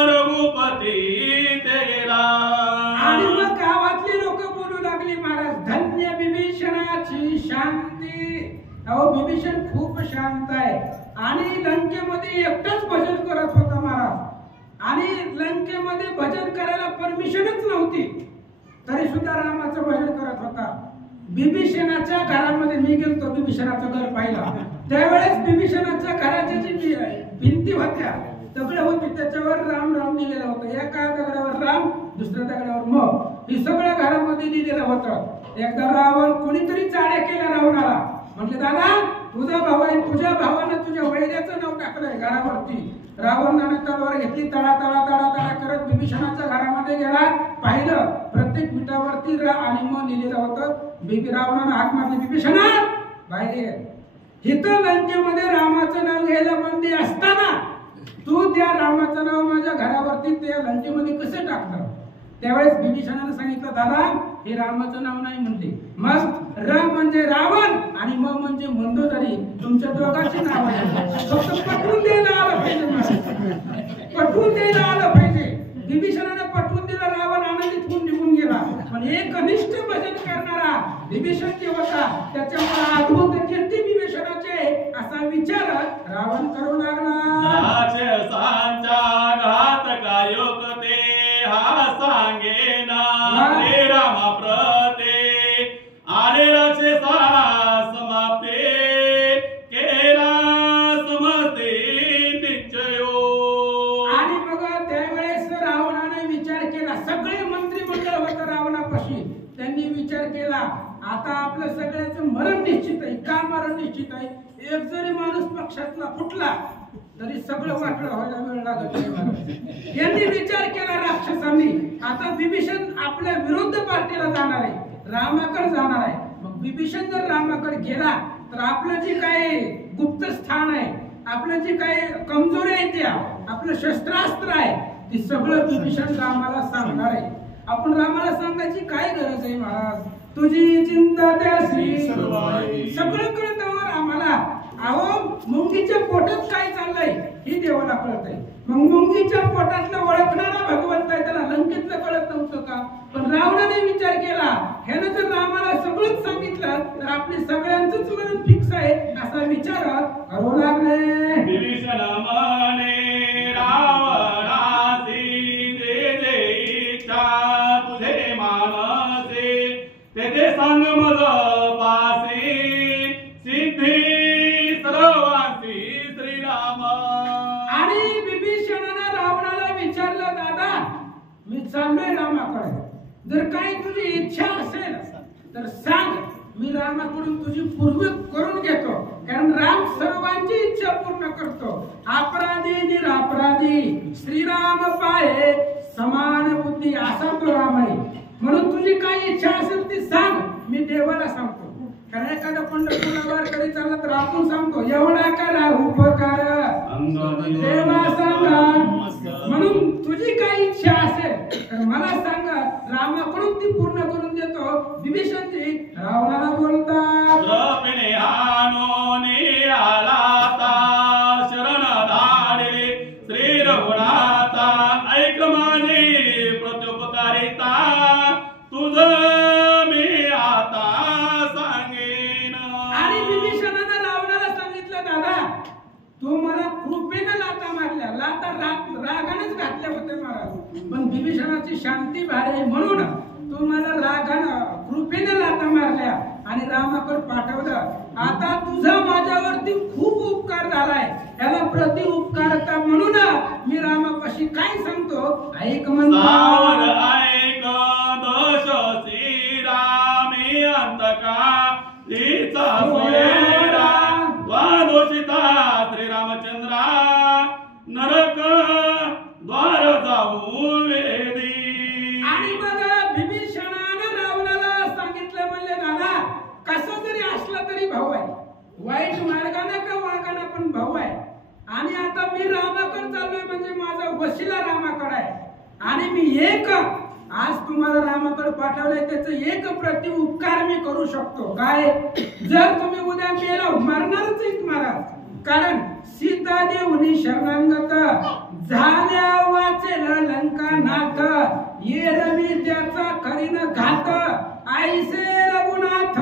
रघुपती ते गेला. आणि मग गावातली लोक बोलू लागली महाराज धन्य विभीषणाची शांती. अहो विभीषण खूप शांत आहे. आणि लंकेमध्ये एकटाच भजन करत होता महाराज. आणि लंकेमध्ये भजन करायला परमिशनच नव्हती तरी सुद्धा रामाचं भजन करत होता. विभीषणाच्या घरामध्ये मी गेलतो, विभीषणाचं घर पाहिलं. त्यावेळेस विभीषणाच्या घराच्या जी भिंती होत्या दगड होती त्याच्यावर राम राम लिहिलेलं होतं. एका दगडावर राम, दुसऱ्या दगडावर मग, हे सगळं घरामध्ये लिहिलेलं होतं. एकदा रावण कोणीतरी चाड्या केल्या रावणाला. म्हटले दादा तुझा भाऊ आहे, तुझ्या भावानं तुझ्या वैद्याचं नाव टाकलंय घरावरती. रावणाने तलवार घेतली, तळा तळा तळा तळा करत विभीषणाच्या घरामध्ये गेला. पाहिलं प्रत्येक मिठावरती आणि मग लिहिलेलं होतं. रावणानं हाक मारली विभीषणा बाहेर ये. इथं लंकेमध्ये रामाचं नाव घ्यायला बंदी असताना तू त्या रामाचं नाव माझ्या घरावरती त्या लंकेमध्ये कसं टाकलं? त्यावेळेस विभीषणाने सांगितलं दादा हे रामाचं नाव नाही म्हणते. मग र म्हणजे रावण आणि म म्हणजे मंदोदरी, तुमच्या दोघांची नाव आहे. फक्त पटवून द्यायला आलं पाहिजे, पटवून द्यायला आलं पाहिजे. विभीषणाने पटवून दिला. रावण आनंदित होऊन निघून गेला. पण एक कनिष्ठ भजन करणारा विभीषण जे होता त्याच्यामुळे अद्भुत कीर्ती विभीषणाचे असा विचार रावण करू लागला. हा सांगे ना रे रामा प्रते आले रचे समाप्ते केला समते निश्चयो. आणि मग त्यावेळेस रावणाने विचार केला. सगळे मंत्रिमंडळ होतं रावणापाशी. त्यांनी विचार केला आता आपलं सगळ्याचं मरण निश्चित आहे. का मरण निश्चित आहे? एक जरी माणूस पक्षातला फुटला तरी सगळं वाटलं व्हायला वेळ लागत. यांनी विचार केला राक्षसांनी आता विभीषण आपल्या विरुद्ध पार्टीला जाणार आहे, रामाकडे जाणार आहे. मग विभीषण जर रामाकडे गेला तर आपलं जे काही गुप्त स्थान आहे, आपलं जे काही कमजोरी आहे त्या, आपलं शस्त्रास्त्र आहे ते सगळं विभीषण रामाला सांगणार आहे. आपण रामाला सांगायची काय गरज आहे महाराज? तुझी चिंता त्याशी सगळं कळतं रामाला. अहो मुंगीच्या पोटात काय चाललंय हे देवाला कळतंय. मग मुंगीच्या पोटातलं ओळखणारा भगवंत आहे, त्याला लंकेतलं कळत नव्हतं का? पण रावणाने विचार केला ह्यानं जर रामाला सगळंच सांगितलं तर आपली आपली सगळ्यांचंच मरण फिक्स आहे असा विचार करू लागले. विभीषण म्हणे रावणासी जे जे इच्छा तुझे मानसे ते ते सांग मज पासे सिद्धी सर्वांची श्रीराम. आणि विभीषणाने रावणाला विचारलं, दादा मी चाललोय रामाकडे, जर काही तुझी इच्छा असेल तर सांग, मी रामाकडून तुझी पूर्ण करून घेतो. कारण राम सर्वांची इच्छा पूर्ण करतो. अपराधी निरपराधी श्रीराम पाहे समान बुद्धी असा तो राम आहे. म्हणून तुझी काही इच्छा असेल ती सांग, मी देवाला सांगतो. कारण एखादा पंढरपूरला वारकरी चालला तर आपण सांगतो एवढा करा उपकार देवा सांगा. म्हणून तुझी काही इच्छा असेल तर मला सांगा, रामाकडून ती पूर्ण करून देतो. विभीषणजी रावणाला बोलतात, द्रौपदी हानोनी आलाता शरण धाडले श्री रघुनाथा ऐक माझी प्रत्युपकारिता तुझं मी आता सांगेन. आणि विभीषणाने रावणाला सांगितलं, दादा तू मला कृपेने लाता मारल्या, लाता रागानेच घातल्या होते महाराज, पण विभीषणाची शांती भारे म्हणून तू मला रागाने कृपेने लाता मारल्या आणि रामाकडे पाठवलं. आता तुझा माझ्यावरती खूप उपकार झालाय, याला प्रति उपकारता म्हणून मी रामापाशी काय सांगतो ऐक सावर म्हणतो. ऐक दोष श्रीरामी अंतका लीचा सोयरा वादोषिता श्रीरामचंद्रा नरक द्वार जाऊ वेदी. आणि मग विभीषणाने रावणाला सांगितलं, म्हणले दादा कसं जरी असला तरी भाऊ आहे, वाईट मार्गाने का वागाना पण भाऊ आहे. आणि आता मी रामाकडे चाललोय म्हणजे माझा वशिला रामाकडे आहे. आणि मी एक आज तुम्हाला रामाकडे पाठवलंय त्याचं एक प्रति उपकार मी करू शकतो. काय? जर तुम्ही उद्या मेला मरणारच आहेत महाराज, कारण सीता देवनी शरणांगत झाल्या वाचेल लंका नाथ ये रवी त्याचा करीन घात आईसे रघुनाथ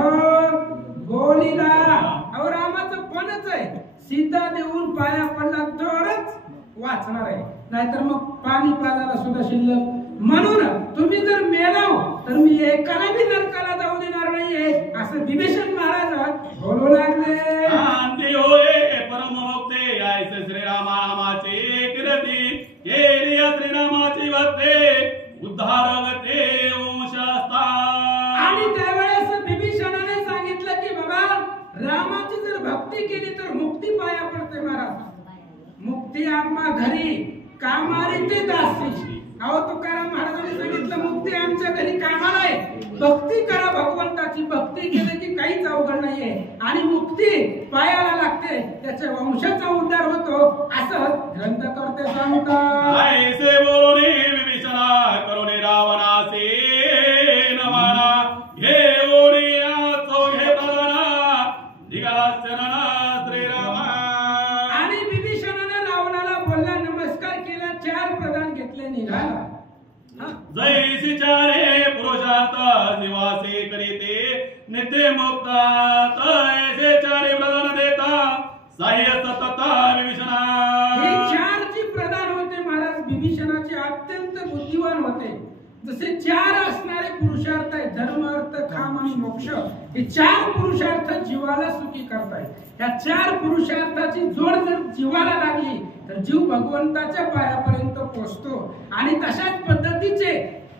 बोलिला. अहो रामाचं पणच आहे, सीता देऊन पाया पडला तरच वाचणार आहे, नाहीतर मग पाणी प्यायला सुद्धा शिल्लक. म्हणून तुम्ही जर मेलाव तर मी एकाला बी नरकाला जाऊ देणार नाहीये असं विभीषण महाराज बोलू लागले. शांती होय परममुक्ते ऐसे श्रीरामा नामाची कीर्ती केली श्रीरामाची भक्ते उद्धारगते वंशस्था. आणि त्यावेळेस विभीषणाने सांगितलं की बाबा रामाची जर भक्ती केली तर मुक्ती पाया पडते महाराज. मुक्ती आम्हा घरी कामारी ते दासी. अहो तुकाराम महाराजांनी सांगितलं मुक्ती आमच्या घरी कामाला आहे. भक्ती करा भगवंताची, भक्ती केली की काहीच अवघड नाहीये आणि मुक्ती पायाला लागते, त्याच्या वंशाचा उद्धार होतो असं ग्रंथकर्ते सांगतात. ऐसे बोलूनी विभीषणा करुणी रावणासे नमना घेऊनी चौघे प्रधाना निघाला शरण श्रीरामा. आणि विभीषणाने रावणाला बोलला, नमस्कार केला, 4 प्रदान घेतले, निघाला. जैसी चारे पुरुषार्थ निवासी करीते नित्य मुक्त तैसे चारे प्रदान देता साह्य सतत विभीषणा. हे 4 जी प्रदान होते महाराज विभीषणाचे अत्यंत बुद्धिवान होते. जसे 4 असणारे पुरुषार्थ आहेत, धर्म अर्थ काम आणि मोक्ष, हे 4 पुरुषार्थ जीवाला सुखी करतायत. या 4 पुरुषार्थाची जोड जर जीवाला लागली तर जीव भगवंताच्या पायापर्यंत पोहोचतो. आणि तशाच पद्धतीचे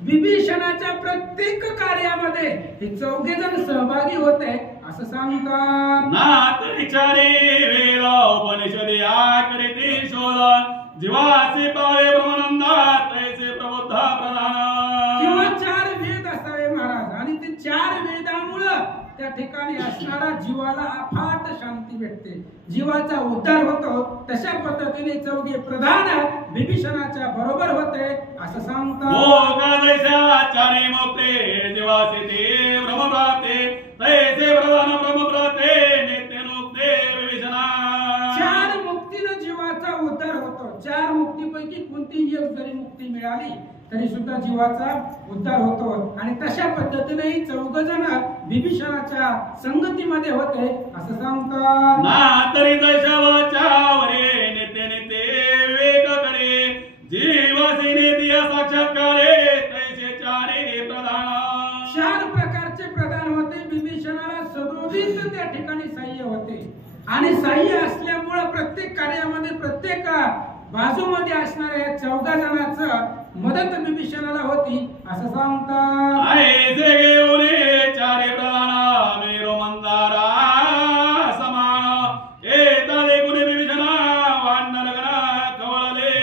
विभीषणाच्या प्रत्येक कार्यामध्ये हे 4 जण सहभागी होते असं सांगतात. नाथ विचारे वेद उपनिषदे आकरिते शोधन जीवाचे पावे ब्रह्मानंदात तैसे प्रबुद्ध प्रधान. किंवा 4 वेद असावे महाराज, आणि ते 4 वेदामुळं त्या ठिकाणी असणारा जीवाला अफाट शांती भेटते, जीवाचा उद्धार होतो. तशा पद्धतीने 4 प्रधान विभीषणाच्या बरोबर होते असं सांगतात. चारे मुक्ते जीवाचे ते ब्रह्मप्राप्ते तैसे प्रधान ब्रह्मप्राप्ते नित्यनुक्ते विभीषणा. 4 मुक्तीनं जीवाचा उद्धार होतो. 4 मुक्तीपैकी कोणती एक जरी मुक्ती मिळाली तरी सुद्धा जीवाचा उद्धार होतो आणि तशा पद्धतीने ही 14 जण विभीषणाच्या संगतीमध्ये होते असं सांगतात. ना तरी जैशावचावरे नेते नेते विवेक करे जीवासीने दिया साक्षात्कारे तैसे चारे प्रधान. 4 प्रकारचे प्रधान होते. विभीषणाला सदोदित त्या ठिकाणी सहाय्य होते आणि सहाय्य असल्यामुळे प्रत्येक कार्यामध्ये प्रत्येक बाजूमध्ये असणाऱ्या 14 जणांचं मदत विभीषणाला होती असं सांगतात. ऐसे घेऊने चारे प्रधान मेरो मंदारा समान एताले गुणे विभीषणा वानर गणा कवळले.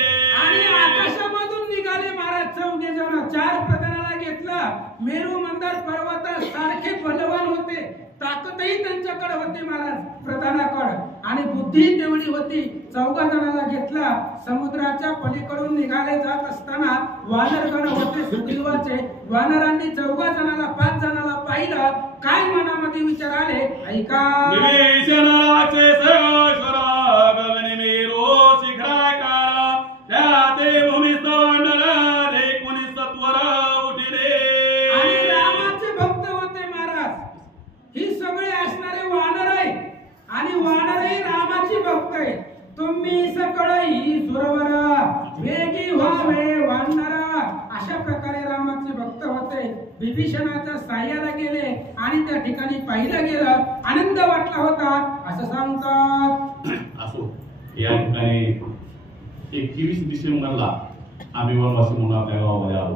आणि आकाशामधून निघाले महाराज 14 जण. 4 प्रधानाला घेतलं. मेरू मंदार पर्वतासारखे बलवान होते. ताकदही त्यांच्याकडे होती महाराज प्रधानाकडे आणि बुद्धी तेवढी होती. 14 जणांना घेतला. समुद्राच्या पलीकडून निघाले जात असताना वानरगण होते सुग्रीवाचे. वानरांनी 14 जणांना 5 जणांना पाहिलं. काय मनामध्ये विचार आले ऐका. विभीषणाचे सहस्र गगने मेरो शिखराकार त्या ते भूमिस्थ वानर एकूण सत्वर उठिले. आणि रामाचे भक्त होते महाराज. ही सगळे असणारे वानर आहे आणि वानरही रामाची भक्त आहे. तुम्ही सकळही सुरवरा वेगी व्हावे वानरा. अशा प्रकारे रामाचे भक्त होते. विभीषणाच्या साह्याला गेले आणि त्या ठिकाणी पाहिलं गेलं. आनंद वाटला होता असं सांगतात. असो या ठिकाणी 21 डिसेंबरला आम्ही वनवासी म्हणून आपल्या गावामध्ये आलो.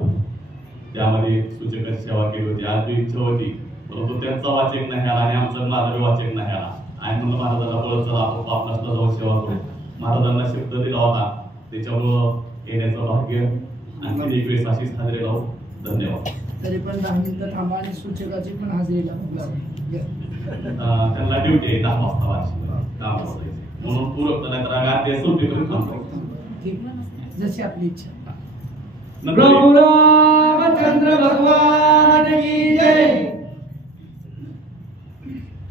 त्यामध्ये सूचकाची सेवा केली होती. आज मी इच्छा होती परंतु त्यांचा वाचक नाही आला आणि आमचा माझा वाचक नाही आला. आणि म्हणून महाराजांना बोलत चला आपणासला जाऊन सेवा करू. महाराजांना शब्द दिला होता त्याच्यामुळं येण्याचं भाग्य आणखी एक वेळेस अशीच हजेरी लावू. धन्यवाद. तरी पण 10 मिनिटं थांबा आणि सूचकाची पण हजेरी लावा. त्यांना ड्युटी आहे 10 वाजता वाजता 10 वाजता म्हणून पूरक नाही तर आगात सुट्टी करून थांबतो. ठीक जशी आपली इच्छा. प्रभु रामचंद्र भगवान की जय.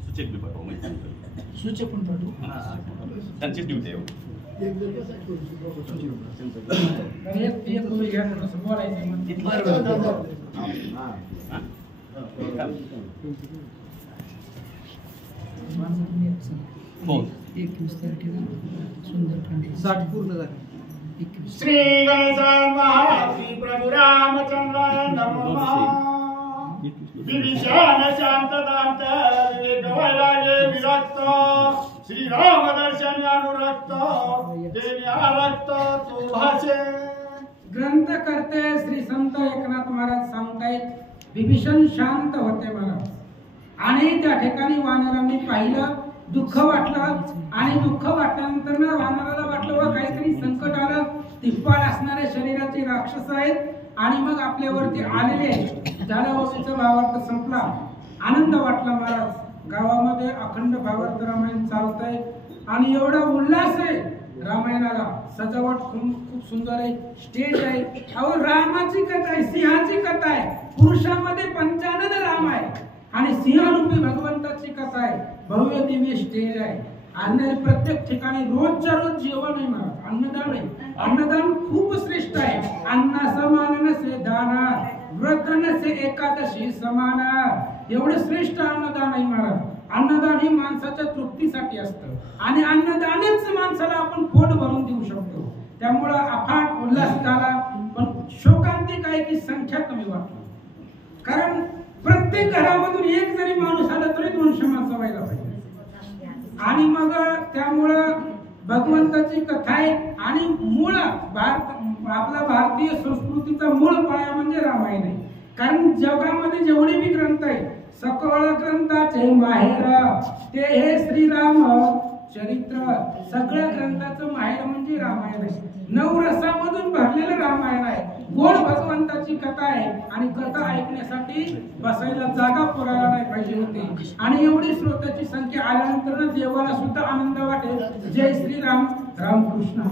सूचक बी पाठवू सूचक पण पाठवू. त्यांचीच ड्युटी आहे. एक तुम्ही घ्या थोडंसं बोलायचं हो. 21 तारखेला सुंदरकांड 60 पूर्ण झाले. श्री गणेशाय महा श्री प्रभु रामचंद्राय नमः. विभीषण शांत दांत विवेक वैराग्य विरक्त श्री राम दर्शन अनुरक्त देवी आरक्त तू भाषे. ग्रंथ करते श्री संत एकनाथ महाराज सांगतायत विभीषण शांत होते महाराज आणि त्या ठिकाणी वानरांनी पाहिलं. दुःख वाटलं आणि दुःख वाटल्यानंतर ना वानराला वाटलं व काहीतरी संकट आलं. तिप्पाड असणारे शरीराचे राक्षस आहेत आणि मग आपल्यावरती आलेले. त्याला वसूचा भावार्थ संपला. आनंद वाटला महाराज. गावामध्ये अखंड भावार्थ रामायण चालतंय आणि एवढा उल्हास आहे रामायणाला. सजावट खूप सुंदर आहे. स्टेज आहे. अहो रामाची कथा आहे. सिंहाची कथा आहे. पुरुषामध्ये 55 राम आहे आणि सिंहरूपी भगवंताची कथा आहे. भव्य दिव्य स्टेज आहे आणि प्रत्येक ठिकाणी रोजच्या रोज जेवण आहे महाराज. अन्नदान आहे. अन्नदान खूप श्रेष्ठ आहे. अन्ना समान नसे दाना व्रत नसे एकादशी समाना. एवढे श्रेष्ठ अन्नदान आहे महाराज. अन्नदान हे माणसाच्या तृप्तीसाठी असतं आणि अन्नदानच माणसाला आपण पोट भरून देऊ शकतो. त्यामुळं अफाट उल्हास झाला. पण शोकांतिक आहे की संख्या कमी वाटली. कारण प्रत्येक घरामधून एक जरी माणूस आला तरी 200 माणसं व्हायला पाहिजे. आणि मग त्यामुळं भगवंताची कथा आहे आणि मूळ आपला भारतीय संस्कृतीचा मूळ पाया म्हणजे रामायण आहे. कारण जगामध्ये जेवढे भी ग्रंथ आहेत सकळ ग्रंथाचे माहेर ते हे श्रीराम चरित्र. सगळ्या ग्रंथाचं माहेर म्हणजे रामायण आहे. 9 रसामधून भरलेलं रामायण आहे. गोड भगवंताची कथा आहे आणि कथा ऐकण्यासाठी बसायला जागा पुरायला नाही पाहिजे होती. आणि एवढी श्रोत्याची संख्या आल्यानंतर देवाला सुद्धा आनंद वाटेल. जय श्रीराम. रामकृष्ण.